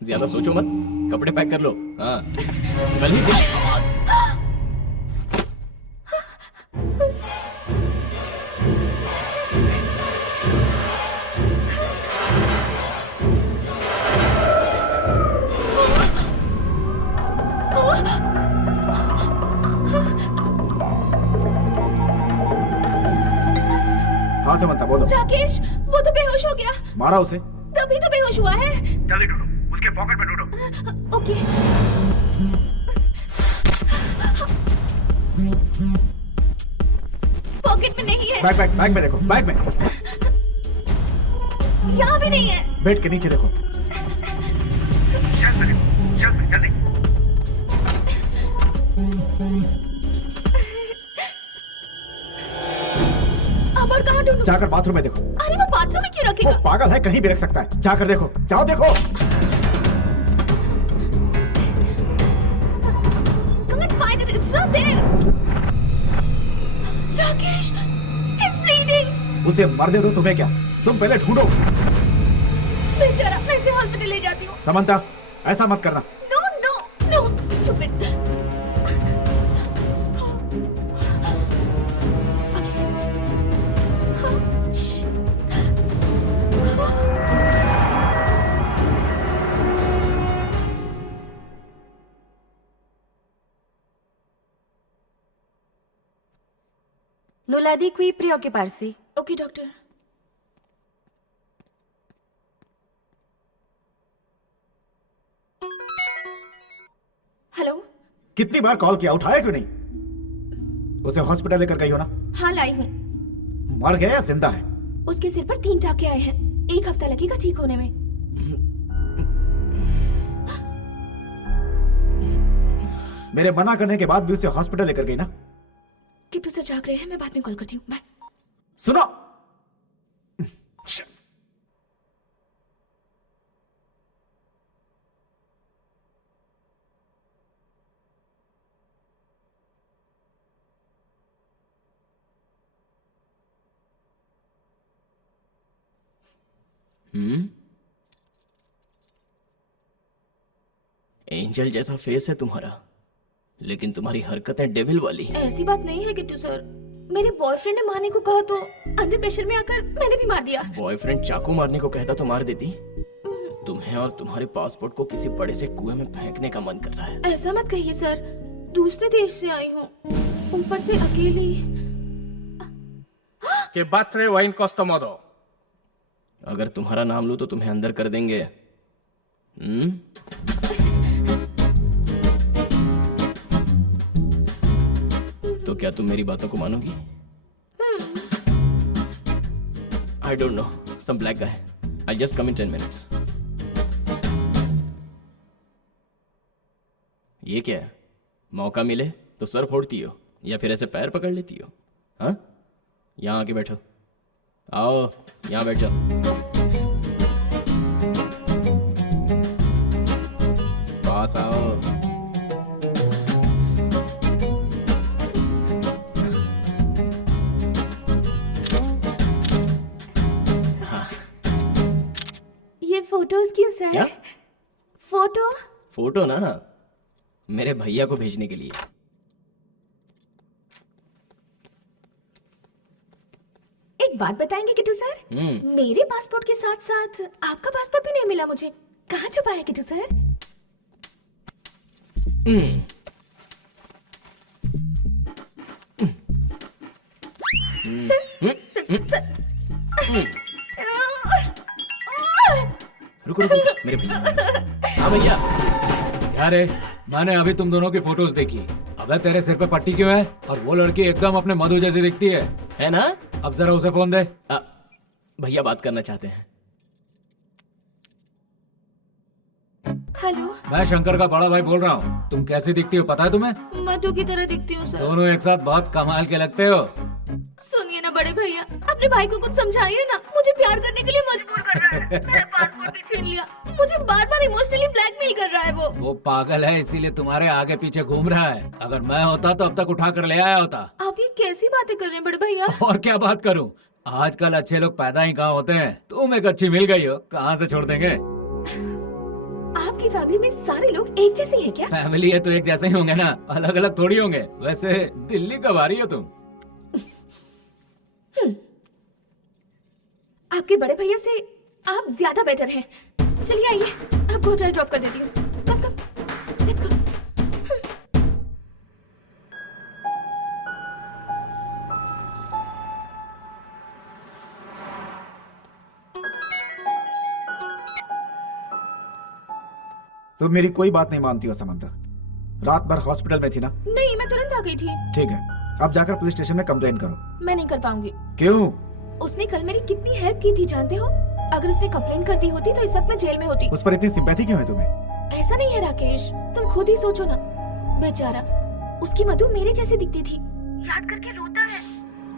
ज्यादा सोचो मत, कपड़े पैक कर लो। हाँ, कल ही दिन। हाँ समंता बोलो। राकेश, वो तो बेहोश हो गया। मारा उसे? तभी तो बेहोश हुआ है। जल्दी ढूंढो, उसके पॉकेट में ढूंढो। ओके। पॉकेट में नहीं है। बैग में देखो, बैग में। यहाँ भी नहीं है। बेड के नीचे देखो। जल्दी। अब और कहाँ ढूंढूं? जाकर बाथरूम में देखो। अरे वो बाथरूम में क्यों वो रखेगा? पागल है, कहीं भी रख सकता है। जाकर देखो, जाओ देखो। Can't find it. It's not there. Rakesh, he's bleeding. उसे मर दे दो, तुम्हें क्या? तुम पहले ढूंढो। बेचारा, मैं इसे हॉस्पिटल ले जाती हूँ। समंता, ऐसा मत करना। No, no, no, stupid. Nulla di qui preoccuparsi. Okay doctor. Hello. कितनी बार कॉल किया, उठाया क्यों नहीं? उसे हॉस्पिटल लेकर गई हो ना? हाँ लाई हूँ। मर गया या जिंदा है? उसके सिर पर 3 टाके आए हैं, 1 हफ्ता लगेगा ठीक होने में। मेरे मना करने के बाद भी उसे हॉस्पिटल लेकर गई ना? किट्टू से जाग रहे हैं, मैं बाद में कॉल करती हूँ। बाय। सुनो, एंजल जैसा फेस है तुम्हारा, लेकिन तुम्हारी हरकतें डेविल वाली हैं। ऐसी बात नहीं है किट्टू सर, मेरे बॉयफ्रेंड ने मारने को कहा तो अंडर प्रेशर में आकर मैंने भी मार दिया। बॉयफ्रेंड चाकू मारने को कहता तो मार देती। तुम्हें और तुम्हारे पासपोर्ट को किसी बड़े से कुएं में फेंकने का मन कर रहा है। ऐसा मत कहिए सर, दूसरे देश से आई हूँ, ऊपर से अकेली। Che battere o in questo modo? अगर तुम्हारा नाम लूं तो तुम्हें अंदर कर देंगे। तो क्या तुम मेरी बातों को मानोगी? I don't know. Some black guy. I'll just come in 10 minutes. ये क्या है? मौका मिले तो सर फोड़ती हो या फिर ऐसे पैर पकड़ लेती हो? हाँ? यहाँ आके बैठो। आओ, यहाँ बैठ जाओ। पास आओ। ये फोटोज क्यों सर? क्या? फोटो? फोटो ना, मेरे भैया को भेजने के लिए। एक बात बताएंगे किट्टू सर? मेरे पासपोर्ट के साथ साथ आपका पासपोर्ट भी नहीं मिला मुझे। कहाँ छुपा है किट्टू सर? सर। रुको रुको, मेरे भैया। हाँ भैया। क्या रे, मैंने अभी तुम दोनों की फोटोज देखी। अबे तेरे सिर पे पट्टी क्यों है? और वो लड़की एकदम अपने मधु जैसी दिखती है ना? अब जरा उसे फोन दे। भैया बात करना चाहते हैं। हेलो, मैं शंकर का बड़ा भाई बोल रहा हूँ। तुम कैसी दिखती हो पता है तुम्हें? मधु की तरह दिखती हूँ सर। दोनों एक साथ बहुत कमाल के लगते हो। सुनिए ना बड़े भैया, अपने भाई को कुछ समझाइए ना। मुझे प्यार करने के लिए मजबूर कर रहा है। मेरा पासपोर्ट भी छीन लिया। मुझे बार बार इमोशनली ब्लैकमेल कर रहा है वो पागल है, इसीलिए तुम्हारे आगे पीछे घूम रहा है। अगर मैं होता तो अब तक उठा कर ले आया होता। आप ये कैसी बातें कर रहे हैं बड़े भैया? और क्या बात करूं, आजकल अच्छे लोग पैदा ही कहाँ होते हैं। तुम एक अच्छी मिल गई हो, कहाँ से छोड़ देंगे। आपकी फैमिली में सारे लोग एक जैसे हैं क्या? फैमिली है तो एक जैसे ही होंगे ना, अलग अलग थोड़ी होंगे। वैसे दिल्ली कब आ रही हो तुम? आपके बड़े भैया से आप ज्यादा बेटर हैं। चलिए आइए, आपको होटल ड्रॉप कर देती हूँ। कम कम, लेट्स गो। तुम मेरी कोई बात नहीं मानती हो समंता। रात भर हॉस्पिटल में थी ना? नहीं, मैं तुरंत आ गई थी। ठीक है, अब जाकर पुलिस स्टेशन में कंप्लेंट करो। मैं नहीं कर पाऊंगी। क्यों? उसने कल मेरी कितनी हेल्प की थी जानते हो? अगर उसने कंप्लेंट कर दी होती तो इस वक्त मैं जेल में होती। उस पर इतनी सिंपैथी क्यों है तुम्हें? ऐसा नहीं है राकेश, तुम खुद ही सोचो ना। बेचारा, उसकी मधु मेरे जैसे दिखती थी। याद करके रोता है।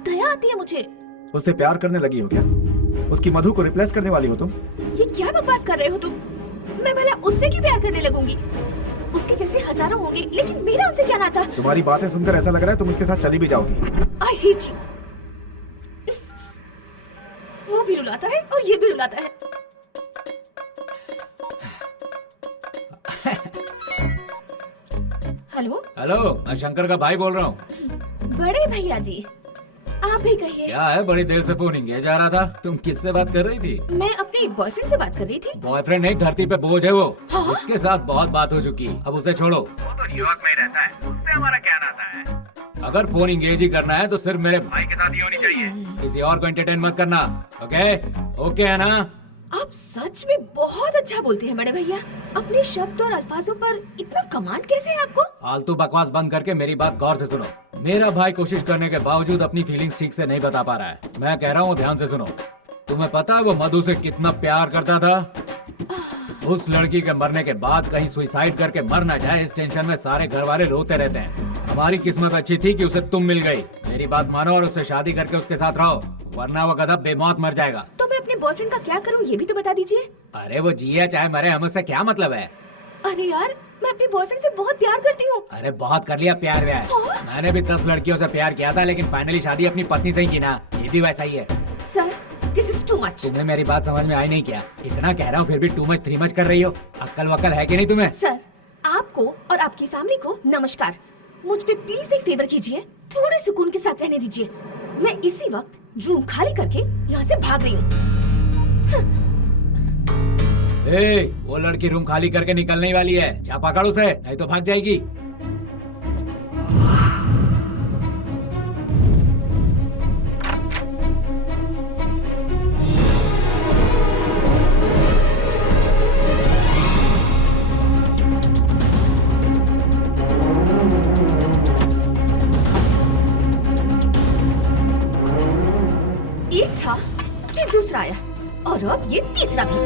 दया आती है मुझे। उससे प्यार करने लगी हो क्या? उसकी मधु को रिप्लेस करने वाली हो तुम? ये क्या बकवास कर रहे हो तुम? मैं भला उससे क्यों प्यार करने लगूंगी? उसके जैसे हजारों होंगे, लेकिन मेरा उनसे क्या नाता? तुम्हारी बातें सुनकर ऐसा लग रहा है तुम उसके साथ चली भी जाओगी। I hate you। वो भी रुलाता है और ये भी रुलाता है। हेलो हेलो, मैं शंकर का भाई बोल रहा हूँ। बड़े भैया जी, आप भी कहिए। क्या है, बड़ी देर से फोन इंगेज आ रहा था। तुम किससे बात कर रही थी? मैं अपने बॉयफ्रेंड से बात कर रही थी। बॉयफ्रेंड नहीं, धरती पे बोझ है वो। हाँ? उसके साथ बहुत बात हो चुकी, अब उसे छोड़ो। वो तो न्यूयॉर्क में ही रहता है, उससे हमारा क्या नाता है? अगर फोन इंगेज ही करना है तो सिर्फ मेरे भाई के साथ ही होनी चाहिए। किसी और को एंटरटेन मत करना। ओके ओके है ना? आप सच में बहुत अच्छा बोलते हैं बड़े भैया। अपने शब्द और अल्फाजों पर इतना कमांड कैसे है आपको? फालतू बकवास बंद करके मेरी बात गौर से सुनो। मेरा भाई कोशिश करने के बावजूद अपनी फीलिंग्स ठीक से नहीं बता पा रहा है। मैं कह रहा हूँ ध्यान से सुनो। तुम्हें पता है वो मधु से कितना प्यार करता था? उस लड़की के मरने के बाद कहीं सुसाइड करके मर ना जाए, इस टेंशन में सारे घर वाले रोते रहते हैं। हमारी किस्मत अच्छी थी कि उसे तुम मिल गई। मेरी बात मानो और उससे शादी करके उसके साथ रहो, वरना वो गधा बेमौत मर जाएगा। तो मैं अपने बॉयफ्रेंड का क्या करूं ये भी तो बता दीजिए। अरे वो जिया चाहे मरे, हम उससे क्या मतलब है? अरे यार, मैं अपने बॉयफ्रेंड से बहुत प्यार करती हूँ। अरे बहुत कर लिया प्यार व्यार। मैंने भी 10 लड़कियों से प्यार किया था, लेकिन फाइनली शादी अपनी पत्नी से ही की ना। ये भी वैसा ही है। Sir, this is too much. तुमने मेरी बात समझ में आई नहीं क्या? इतना कह रहा हूँ फिर भी टू मच 3 मच कर रही हो। अक्ल वक्ल है कि नहीं तुम्हें? सर, आपको और आपकी फैमिली को नमस्कार। मुझ पे प्लीज एक फेवर कीजिए, थोड़े सुकून के साथ रहने दीजिए। मैं इसी वक्त रूम खाली करके यहाँ से भाग रही हूँ। वो लड़की रूम खाली करके निकलने वाली है। जा पकड़ उसे, नहीं तो भाग जाएगी। एक था, फिर दूसरा आया और अब ये तीसरा भी।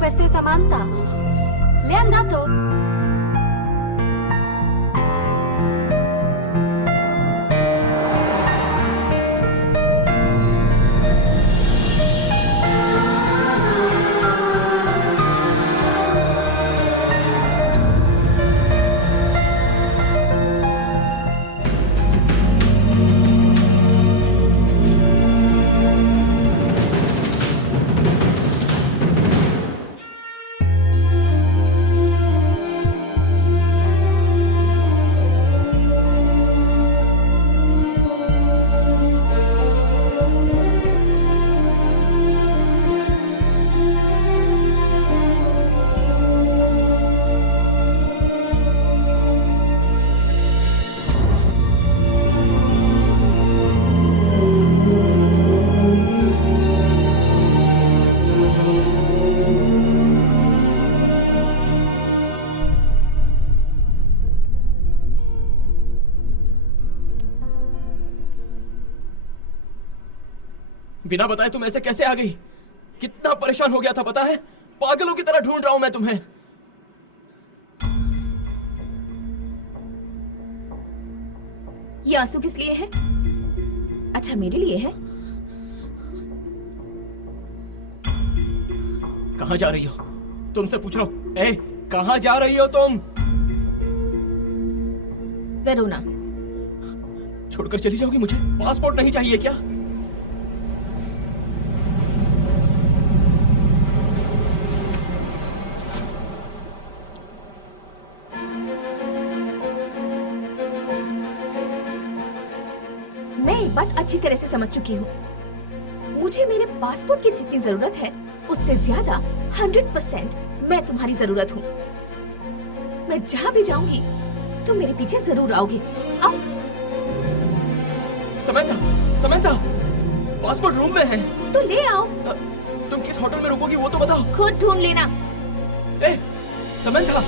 Questa è Samantha. Le è andato? बिना बताए तुम ऐसे कैसे आ गई? कितना परेशान हो गया था पता है? पागलों की तरह ढूंढ रहा हूं मैं तुम्हें। ये आंसू किस लिए है? अच्छा मेरे लिए है? कहाँ जा रही हो? तुमसे पूछ रहा हूं। ए, कहाँ जा रही हो तुम? वेरोना। छोड़कर चली जाओगी मुझे? पासपोर्ट नहीं चाहिए क्या? मैं एक बात अच्छी तरह से समझ चुकी हूँ। मुझे मेरे पासपोर्ट की जितनी जरूरत है उससे ज्यादा 100% मैं तुम्हारी जरूरत हूँ। मैं जहाँ भी जाऊंगी तुम मेरे पीछे जरूर आओगे। आओ। समंथा, समंथा, पासपोर्ट रूम में है। तो ले आओ। तुम किस होटल में रुकोगी वो तो बताओ। खुद ढूंढ लेना। ए, समंथा।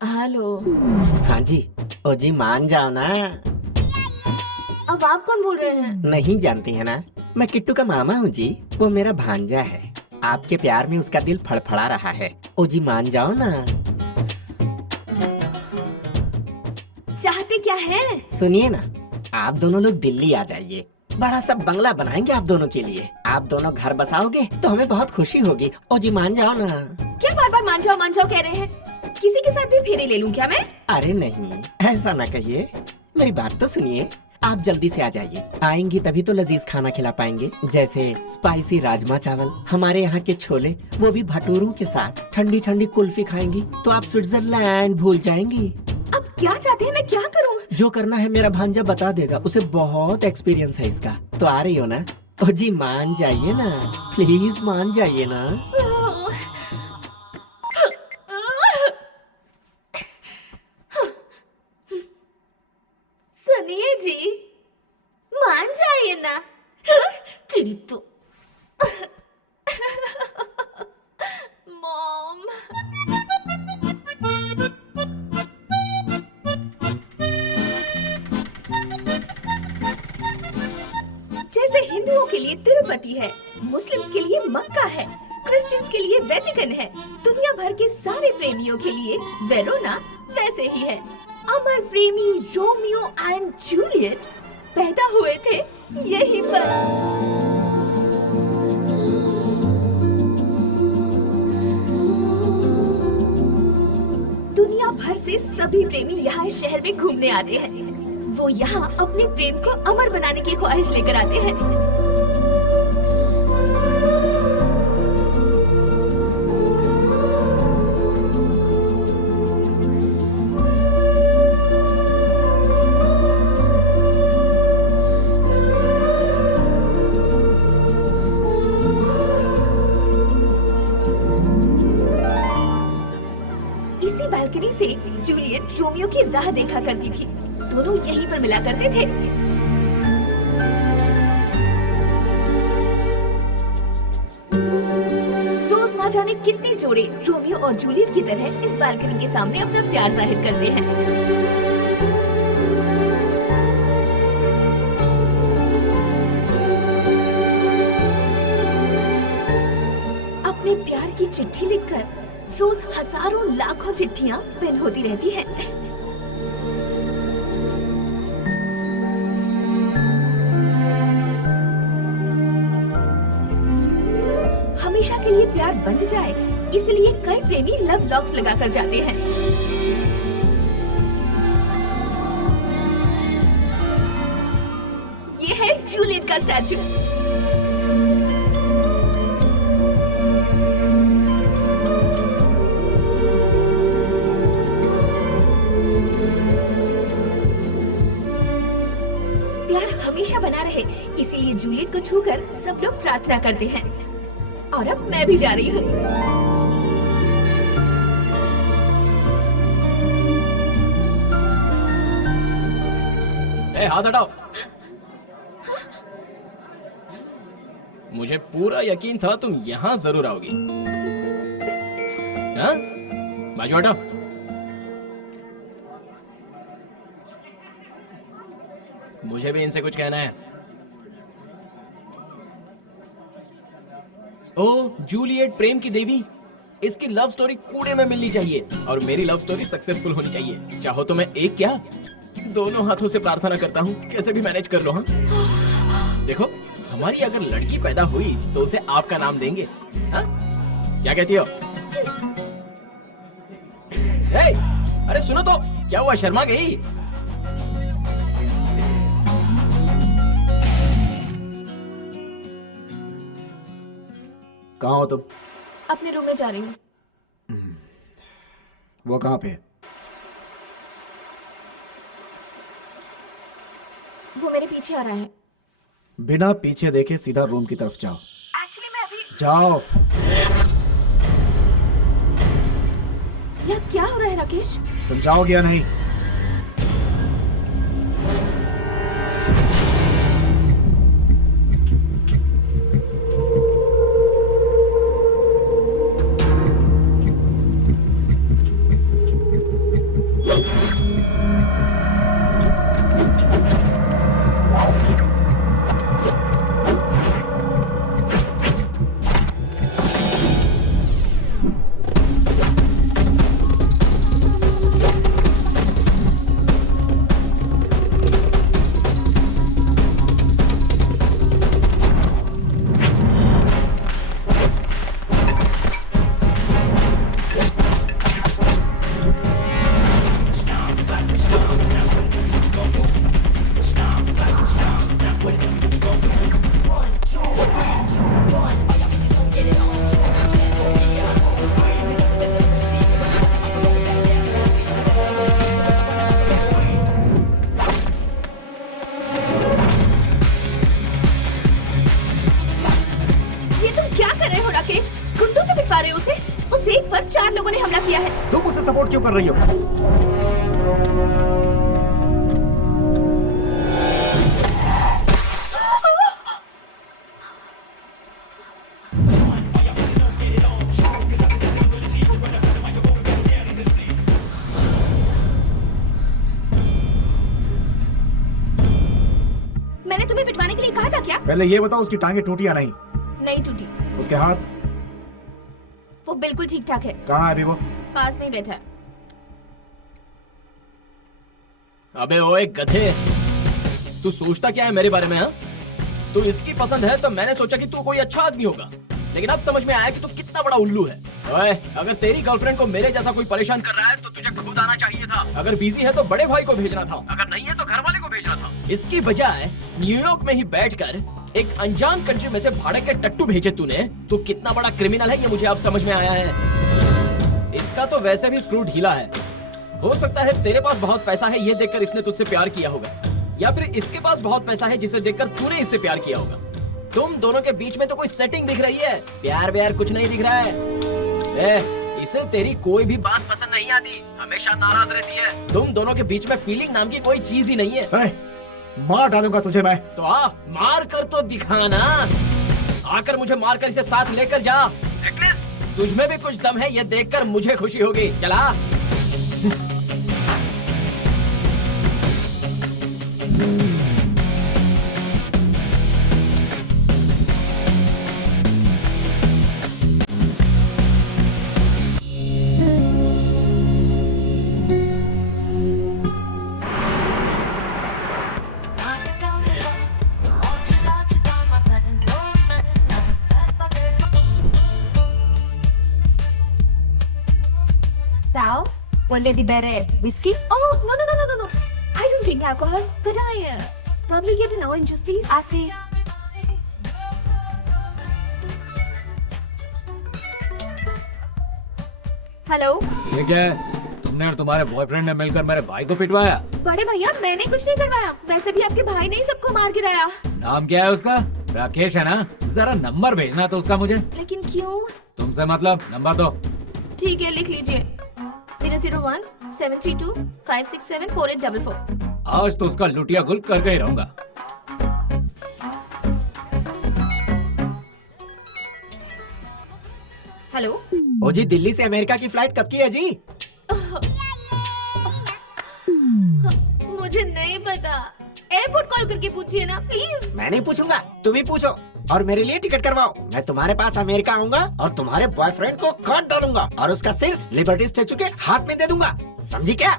हेलो। हाँ जी, ओ जी मान जाओ ना। अब आप कौन बोल रहे हैं? नहीं जानती है ना, मैं किट्टू का मामा हूँ जी। वो मेरा भांजा है। आपके प्यार में उसका दिल फड़फड़ा रहा है। ओ जी मान जाओ ना। चाहते क्या है? सुनिए ना, आप दोनों लोग दिल्ली आ जाइए। बड़ा सा बंगला बनाएंगे आप दोनों के लिए। आप दोनों घर बसाओगे तो हमें बहुत खुशी होगी। ओ जी मान जाओ ना। क्या बार बार मान जाओ कह रहे हैं? किसी के साथ भी फेरे ले लूं क्या मैं? अरे नहीं, ऐसा ना कहिए, मेरी बात तो सुनिए। आप जल्दी से आ जाइए। आएंगी तभी तो लजीज खाना खिला पाएंगे, जैसे स्पाइसी राजमा चावल, हमारे यहाँ के छोले, वो भी भटूरों के साथ। ठंडी ठंडी कुल्फी खाएंगी तो आप स्विट्जरलैंड भूल जाएंगी। अब क्या चाहते हैं, मैं क्या करूं? जो करना है मेरा भांजा बता देगा, उसे बहुत एक्सपीरियंस है इसका। तो आ रही हो ना? ओ जी मान जाइए ना, प्लीज मान जाइए ना। सुनिए जी, मान जाइए ना। तेरी तो मॉम। जैसे हिंदुओं के लिए तिरुपति है, मुस्लिम्स के लिए मक्का है, क्रिश्चियंस के लिए वेटिकन है, दुनिया भर के सारे प्रेमियों के लिए वेरोना वैसे ही है। अमर प्रेमी रोमियो एंड जूलियट पैदा हुए थे यहीं पर। दुनिया भर से सभी प्रेमी यहाँ इस शहर में घूमने आते हैं। वो यहाँ अपने प्रेम को अमर बनाने की ख्वाहिश लेकर आते हैं। इसी बालकनी से जूलियट रोमियो की राह देखा करती थी। दोनों यहीं पर मिला करते थे। रोज ना जाने कितने जोड़े रोमियो और जूलियट की तरह इस बालकनी के सामने अपना प्यार जाहिर करते हैं। अपने प्यार की चिट्ठी लिखकर रोज हजारों लाखों चिट्ठियां पेन होती रहती हैं। हमेशा के लिए प्यार बंध जाए, इसलिए कई प्रेमी लव लॉक्स लगाकर जाते हैं। ये है जूलियट का स्टैचू। प्यार हमेशा बना रहे, इसीलिए जूलियट को छूकर सब लोग प्रार्थना करते हैं। और अब मैं भी जा रही हूँ। हाथ हटाओ। मुझे पूरा यकीन था तुम यहाँ जरूर आओगी। हाँ? बाजू हटाओ। मुझे भी इनसे कुछ कहना है। ओ जूलियट प्रेम की देवी, इसकी लव स्टोरी कूड़े में मिलनी चाहिए और मेरी लव स्टोरी सक्सेसफुल होनी चाहिए। चाहो तो मैं एक क्या दोनों हाथों से प्रार्थना करता हूँ, कैसे भी मैनेज कर लो। हाँ देखो, हमारी अगर लड़की पैदा हुई तो उसे आपका नाम देंगे। हाँ क्या कहती हो? हे, अरे सुनो तो, क्या हुआ, शर्मा गई? कहाँ हो तुम? अपने रूम में जा रही हूँ। वो कहाँ पे? वो मेरे पीछे आ रहा है। बिना पीछे देखे सीधा रूम की तरफ जाओ। एक्चुअली मैं अभी जाओ। यह क्या हो रहा है राकेश? तुम जाओगे या नहीं? रिकॉर्ड क्यों कर रही हो? मैंने तुम्हें पिटवाने के लिए कहा था क्या? पहले ये बताओ उसकी टांगे टूटी या नहीं? नहीं टूटी। उसके हाथ? वो बिल्कुल ठीक ठाक है। कहाँ है अभी वो? पास में ही बैठा है। अबे ओए गधे, तू सोचता क्या है मेरे बारे में? हाँ, तू इसकी पसंद है तो मैंने सोचा कि तू कोई अच्छा आदमी होगा, लेकिन अब समझ में आया कि तू कितना बड़ा उल्लू है। ओए, अगर तेरी गर्लफ्रेंड को मेरे जैसा कोई परेशान कर रहा है तो तुझे खुद आना चाहिए था। अगर बिजी है तो बड़े भाई को भेजना था, अगर नहीं है तो घर वाले को भेजना था। इसकी बजाय न्यूयॉर्क में ही बैठकर एक अनजान कंट्री में से भाड़े के टट्टू भेजे तूने। तू कितना बड़ा क्रिमिनल है ये मुझे अब समझ में आया है। इसका तो वैसे भी स्क्रू ढीला है। हो सकता है तेरे पास बहुत पैसा है ये देखकर इसने तुझसे प्यार किया होगा, या फिर इसके पास बहुत पैसा है जिसे देखकर तूने इससे प्यार किया होगा। तुम दोनों के बीच में तो कोई सेटिंग दिख रही है, प्यार व्यार कुछ नहीं दिख रहा है। इसे तेरी कोई भी बात पसंद नहीं आती, हमेशा नाराज रहती है। तुम दोनों के बीच में फीलिंग नाम की कोई चीज ही नहीं है। मार डालूंगा तुझे मैं। तो आ, मार कर तो दिखाना। आकर मुझे मार कर इसे साथ लेकर जा। तुझ में भी कुछ दम है ये देखकर मुझे खुशी होगी। चला। Sal, volle di bere whiskey? Oh, no. I don't drink alcohol, but I probably get an orange juice, please. I see. Hello. ये क्या है? तुमने और तुम्हारे बॉयफ्रेंड ने मिलकर मेरे भाई को पिटवाया? बड़े भैया मैंने कुछ नहीं करवाया, वैसे भी आपके भाई ने ही सबको मार गिराया। नाम क्या है उसका? राकेश है ना? जरा नंबर भेजना तो उसका मुझे। लेकिन क्यों? तुमसे मतलब, नंबर दो। ठीक है लिख लीजिए 001 732 567 4844। आज तो उसका लुटिया गुल करके ही रहूंगा। हेलो। ओ जी, दिल्ली से अमेरिका की फ्लाइट कब की है जी? मुझे नहीं पता, एयरपोर्ट कॉल करके पूछिए ना प्लीज। मैं नहीं पूछूंगा, तुम ही पूछो और मेरे लिए टिकट करवाओ। मैं तुम्हारे पास अमेरिका आऊंगा और तुम्हारे बॉयफ्रेंड को काट डालूंगा और उसका सिर लिबर्टी स्टेचू के हाथ में दे दूंगा, समझी क्या?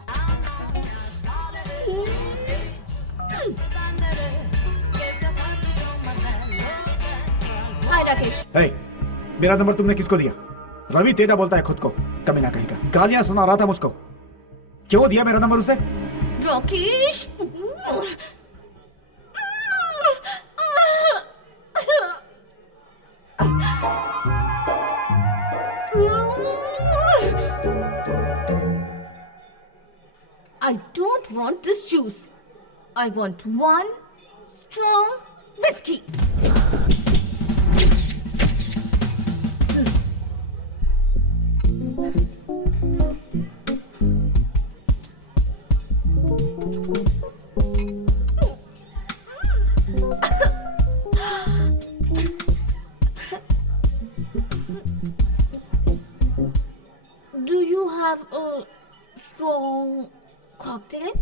हाय राकेश। मेरा नंबर तुमने किसको दिया? रवि तेजा बोलता है खुद को, कमीना कहीं का। गालियां सुना रहा था मुझको। क्यों दिया मेरा नंबर उसे? Rakesh. I don't want this juice. I want one strong whiskey. Do you have a strong cocktail?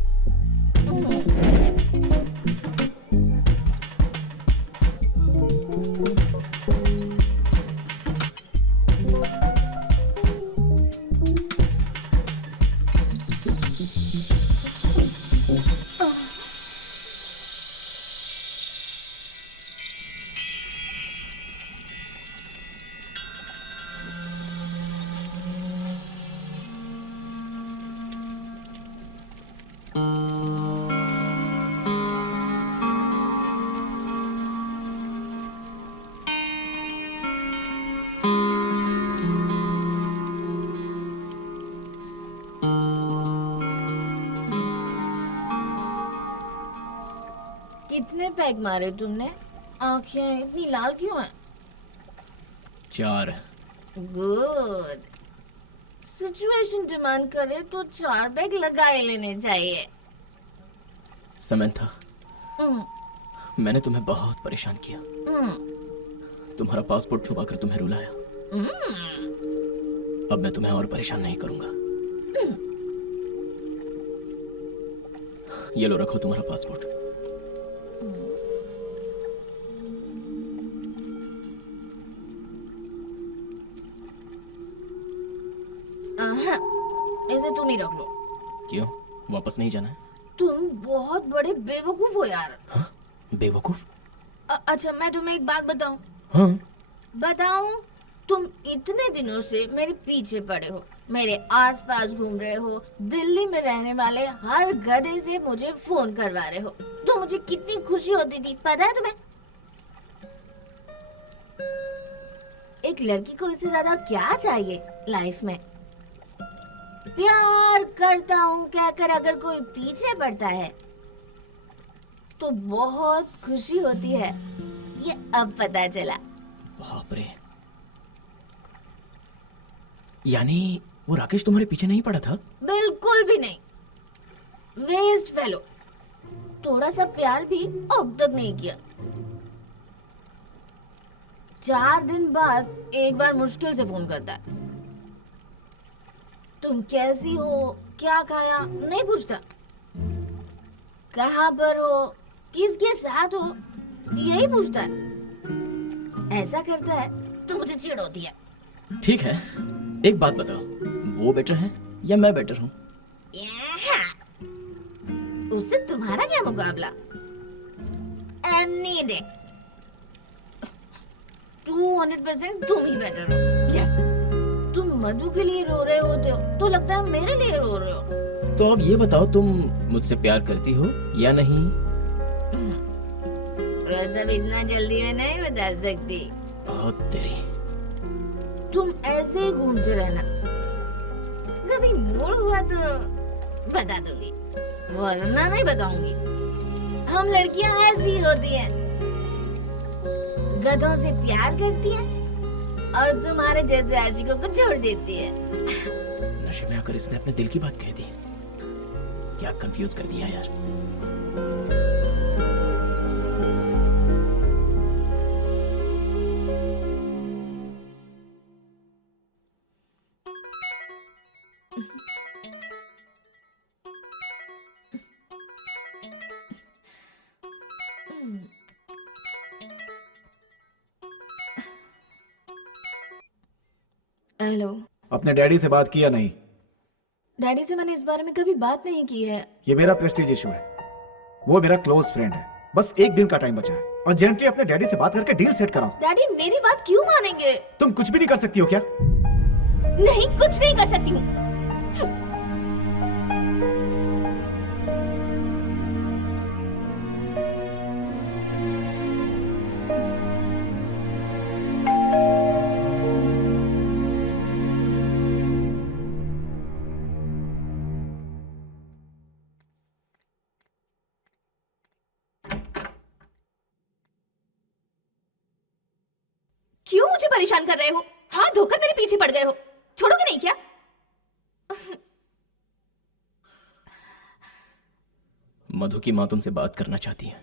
कितने पैग मारे तुमने? आंखें इतनी लाल क्यों हैं? 4। गुड। सिचुएशन डिमांड करे तो 4 बैग लगा ही लेने चाहिए। समंथा, हम्म, मैंने तुम्हें बहुत परेशान किया। हम्म, तुम्हारा पासपोर्ट छुपा कर तुम्हें रुलाया। अब मैं तुम्हें और परेशान नहीं करूंगा। ये लो, रखो तुम्हारा पासपोर्ट। इसे तुम ही रख लो। क्यों, वापस नहीं जाना है? तुम बहुत बड़े बेवकूफ हो यार। हाँ? बेवकूफ? अच्छा, मैं तुम्हें एक बात बताऊं? हाँ? बताऊं? तुम इतने दिनों से मेरे पीछे पड़े हो, मेरे आसपास घूम रहे हो, दिल्ली में रहने वाले हर गधे से मुझे फोन करवा रहे हो। तो मुझे कितनी खुशी होती थी, पता है तुम्हें? एक लड़की को इससे ज्यादा क्या चाहिए लाइफ में? प्यार करता हूँ कहकर अगर कोई पीछे पड़ता है तो बहुत खुशी होती है। ये अब पता चला। बाप रे, यानी वो राकेश तुम्हारे पीछे नहीं पड़ा था? बिल्कुल भी नहीं। Waste fellow. थोड़ा सा प्यार भी अब तक नहीं किया। 4 दिन बाद एक बार मुश्किल से फोन करता है। तुम कैसी हो, क्या खाया, नहीं पूछता। कहाँ पर हो, किसके साथ हो, यही पूछता है। ऐसा करता है तो मुझे चिढ़ होती है। ठीक है, एक बात बताओ, वो बेटर है या मैं बेटर हूँ? उससे तुम्हारा क्या मुकाबला? एनी डे 200% तुम ही बेटर हो। यस, तुम मधु के लिए रो रहे होते हो तो लगता है मेरे लिए रो रहे हो। तो अब ये बताओ, तुम मुझसे प्यार करती हो या नहीं? वैसे भी इतना जल्दी मैं नहीं बता सकती। ओह तेरी। तुम ऐसे ही घूमते रहना, कभी मूड हुआ तो बता दूंगी, वरना नहीं बताऊंगी। हम लड़कियां ऐसी होती हैं, गधों से प्यार करती हैं और तुम्हारे जैसे आशिकों को छोड़ देती है। नशे में आकर इसने अपने दिल की बात कह दी। क्या कंफ्यूज कर दिया यार। हेलो। अपने डैडी से बात किया नहीं? डैडी से मैंने इस बारे में कभी बात नहीं की है। ये मेरा प्रेस्टीज इशू है, वो मेरा क्लोज फ्रेंड है। बस एक दिन का टाइम बचा है, अर्जेंटली अपने डैडी से बात करके डील सेट कराओ। डैडी मेरी बात क्यों मानेंगे? तुम कुछ भी नहीं कर सकती हो क्या? नहीं, कुछ नहीं कर सकती हूँ। क्यों मुझे परेशान कर रहे हो? हाथ धोकर मेरे पीछे पड़ गए हो, छोड़ोगे नहीं क्या? मधु की माँ तुमसे बात करना चाहती है।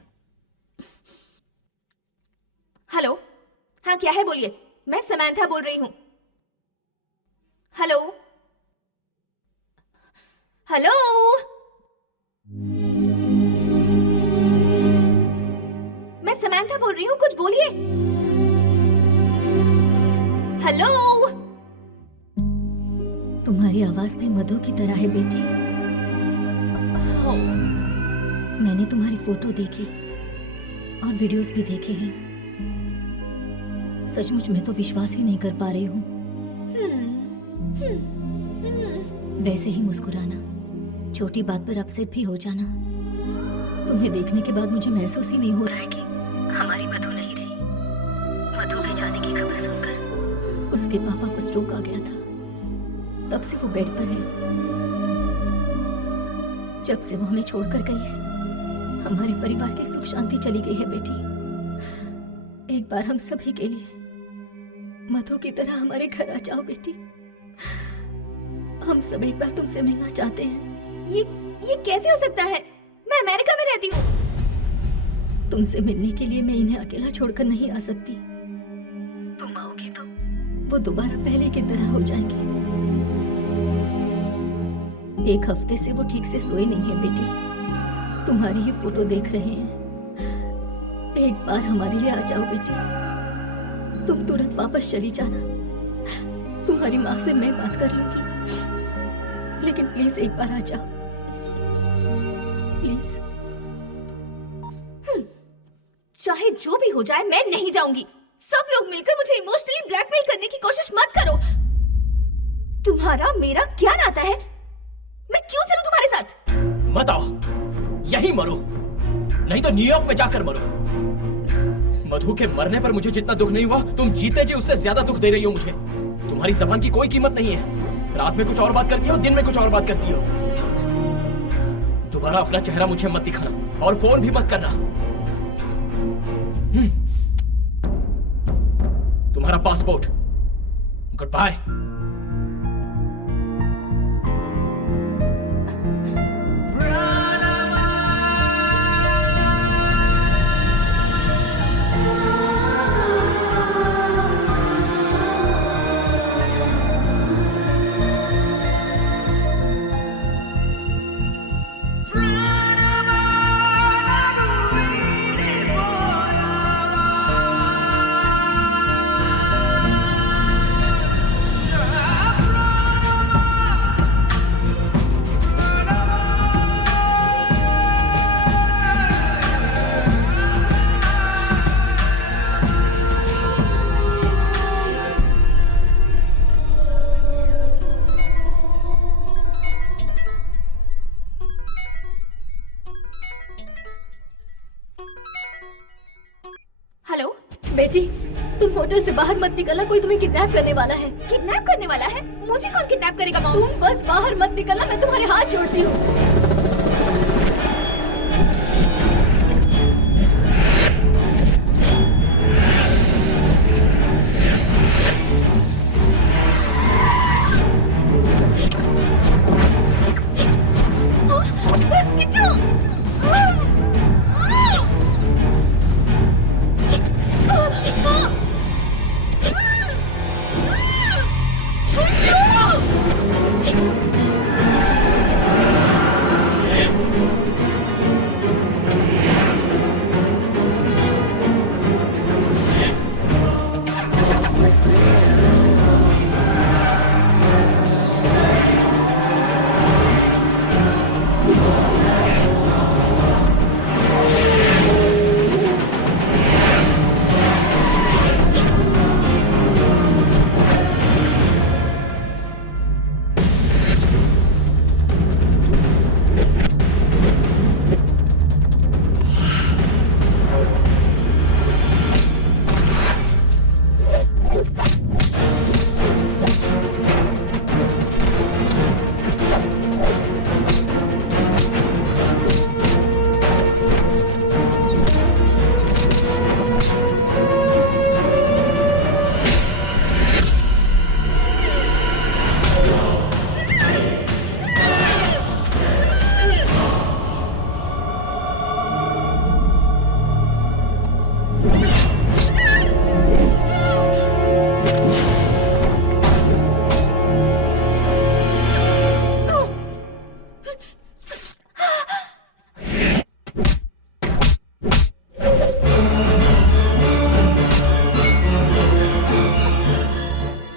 हेलो। हाँ, क्या है बोलिए। मैं समंथा बोल रही हूँ। Hello hello. मैं समंथा बोल रही हूँ, कुछ बोलिए। हेलो। तुम्हारी आवाज भी मधु की तरह है बेटी। मैंने तुम्हारी फोटो देखी और वीडियोस भी देखे हैं। सचमुच में तो विश्वास ही नहीं कर पा रही हूँ। वैसे ही मुस्कुराना, छोटी बात पर अपसेट भी हो जाना। तुम्हें देखने के बाद मुझे महसूस ही नहीं हो रहा है कि हमारी मधु नहीं रही। मधु के जाने की खबर सुनकर उसके पापा को स्ट्रोक आ गया था, तब से वो बेड पर है। जब से वो हमें छोड़कर गई है, हमारे परिवार की सुख शांति चली गई है बेटी। एक बार हम सभी के लिए मधु की तरह हमारे घर आ जाओ बेटी। हम सब एक बार तुमसे मिलना चाहते हैं। ये कैसे हो सकता है? मैं अमेरिका में रहती हूँ। तुमसे मिलने के लिए मैं इन्हें अकेला छोड़कर नहीं आ सकती। तुम आओगी तो वो दोबारा पहले की तरह हो जाएंगे। एक हफ्ते से वो ठीक से सोए नहीं है बेटी। तुम्हारी ही फोटो देख रहे हैं। एक बार हमारे लिए आ जाओ बेटी। तुम तुरंत वापस चली जाना। तुम्हारी माँ से मैं बात कर लूंगी, लेकिन प्लीज एक बार आ जाओ, प्लीज। चाहे जो भी हो जाए मैं नहीं जाऊंगी। सब लोग मिलकर मुझे इमोशनली ब्लैकमेल करने की कोशिश मत करो। तुम्हारा मेरा क्या नाता है? मैं क्यों चलूं तुम्हारे साथ? मत आओ, यहीं मरो, नहीं तो न्यूयॉर्क में जाकर मरो। मधु के मरने पर मुझे जितना दुख नहीं हुआ, तुम जीते जी उससे ज्यादा दुख दे रही हो मुझे। तुम्हारी जबान की कोई कीमत नहीं है। रात में कुछ और बात करती हो, दिन में कुछ और बात करती हो। दोबारा अपना चेहरा मुझे मत दिखाना और फोन भी मत करना। तुम्हारा पासपोर्ट। Good bye. हेलो बेटी, तुम होटल से बाहर मत निकलना, कोई तुम्हें किडनैप करने वाला है। किडनैप करने वाला है? मुझे कौन किडनैप करेगा मॉम? तुम बस बाहर मत निकलना, मैं तुम्हारे हाथ जोड़ती हूँ।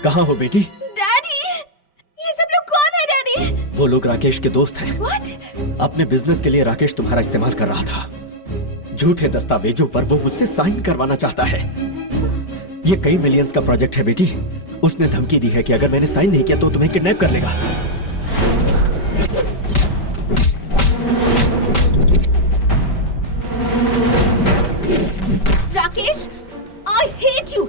कहाँ हो बेटी? डैडी, ये सब लोग कौन है डैडी? वो लोग राकेश के दोस्त हैं। What? अपने बिजनेस के लिए राकेश तुम्हारा इस्तेमाल कर रहा था। झूठे दस्तावेजों पर वो मुझसे साइन करवाना चाहता है। ये कई मिलियंस का प्रोजेक्ट है बेटी। उसने धमकी दी है कि अगर मैंने साइन नहीं किया तो तुम्हें किडनैप कर लेगा। Rakesh, I hate you.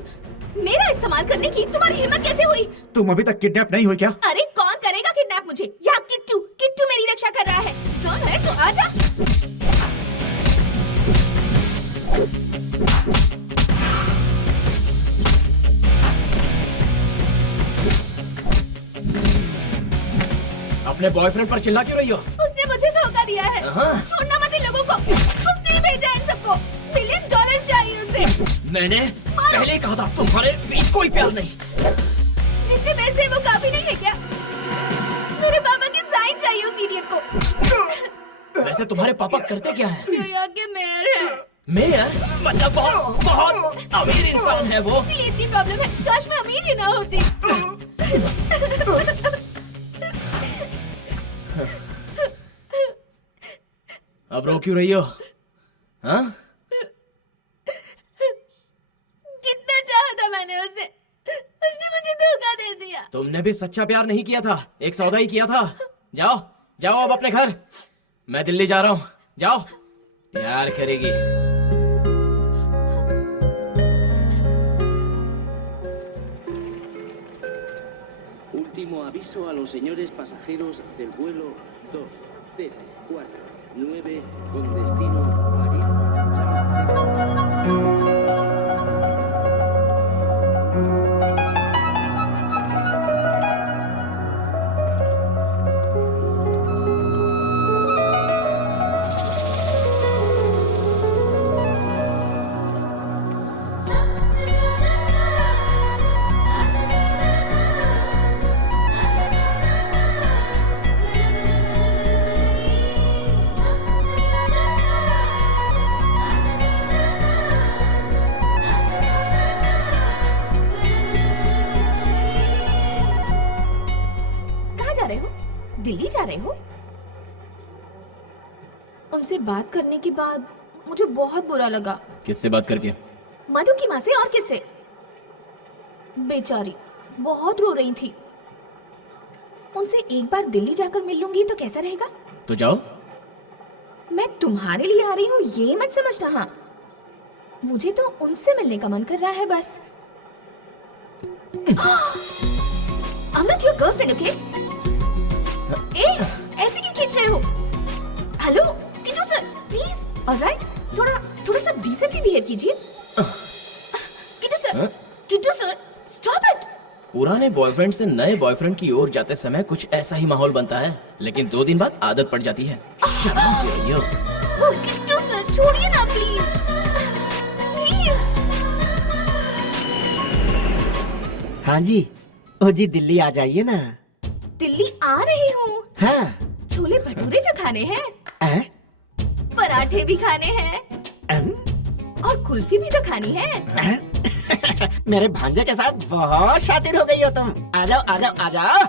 मेरा इस्तेमाल करने की तुम्हारी हिम्मत कैसे हुई? तुम अभी तक किडनैप नहीं हुई क्या? अरे कौन करेगा किडनैप मुझे? यहाँ किट्टू मेरी रक्षा कर रहा है। कौन है तो आजा। अपने बॉयफ्रेंड पर चिल्ला क्यों रही हो? उसने मुझे धोखा दिया है। हाँ? छोड़ना मत इन लोगों को। उसने ही भेजा इन सबको। $1 मिलियन चाहिए उसे। मैंने पहले ही कहा था तुम्हारे बीच कोई प्यार नहीं। जितने पैसे वो काफी नहीं है क्या? मेरे पापा की साइन चाहिए उस इडियट को। वैसे तुम्हारे पापा करते क्या है? न्यूयॉर्क के मेयर है। मेयर? मतलब बहुत बहुत अमीर इंसान है वो। ये इतनी प्रॉब्लम है, काश मैं अमीर ही ना होती। अब रो क्यों रही हो? हाँ? कितना चाहा था मैंने उसे, उसने मुझे धोखा दे दिया। तुमने भी सच्चा प्यार नहीं किया था, एक सौदा ही किया था। जाओ जाओ अब अपने घर, मैं दिल्ली जा रहा हूँ। जाओ, प्यार करेगी। Último aviso a los señores pasajeros del vuelo 2049 con destino París. Delhi जा रहे हो? उनसे बात करने के बाद मुझे बहुत बुरा लगा। किससे बात करके? मधु की माँ से। और किससे? बेचारी बहुत रो रही थी। उनसे एक बार दिल्ली जाकर मिल लूंगी तो कैसा रहेगा? तो जाओ। मैं तुम्हारे लिए आ रही हूँ ये मत समझना। हाँ, मुझे तो उनसे मिलने का मन कर रहा है बस। I'm not your girlfriend, okay? ऐसे क्यों खींच रहे हो? Hello Kittu sir, please. Alright, थोड़ा सा डिसेंटली बिहेव कीजिए। Kittu sir, stop it. पुराने बॉयफ्रेंड से नए बॉयफ्रेंड की ओर जाते समय कुछ ऐसा ही माहौल बनता है, लेकिन 2 दिन बाद आदत पड़ जाती है। किटू सर छोड़िए ना प्लीज। हाँ जी, ओ जी दिल्ली आ जाइए ना। दिल्ली आ रही हूँ। हाँ। छोले भटूरे जो खाने हैं, पराठे भी खाने हैं, और कुल्फी भी तो खानी है। मेरे भांजे के साथ बहुत शातिर हो गई हो तुम। आ जाओ आ जाओ आ जाओ।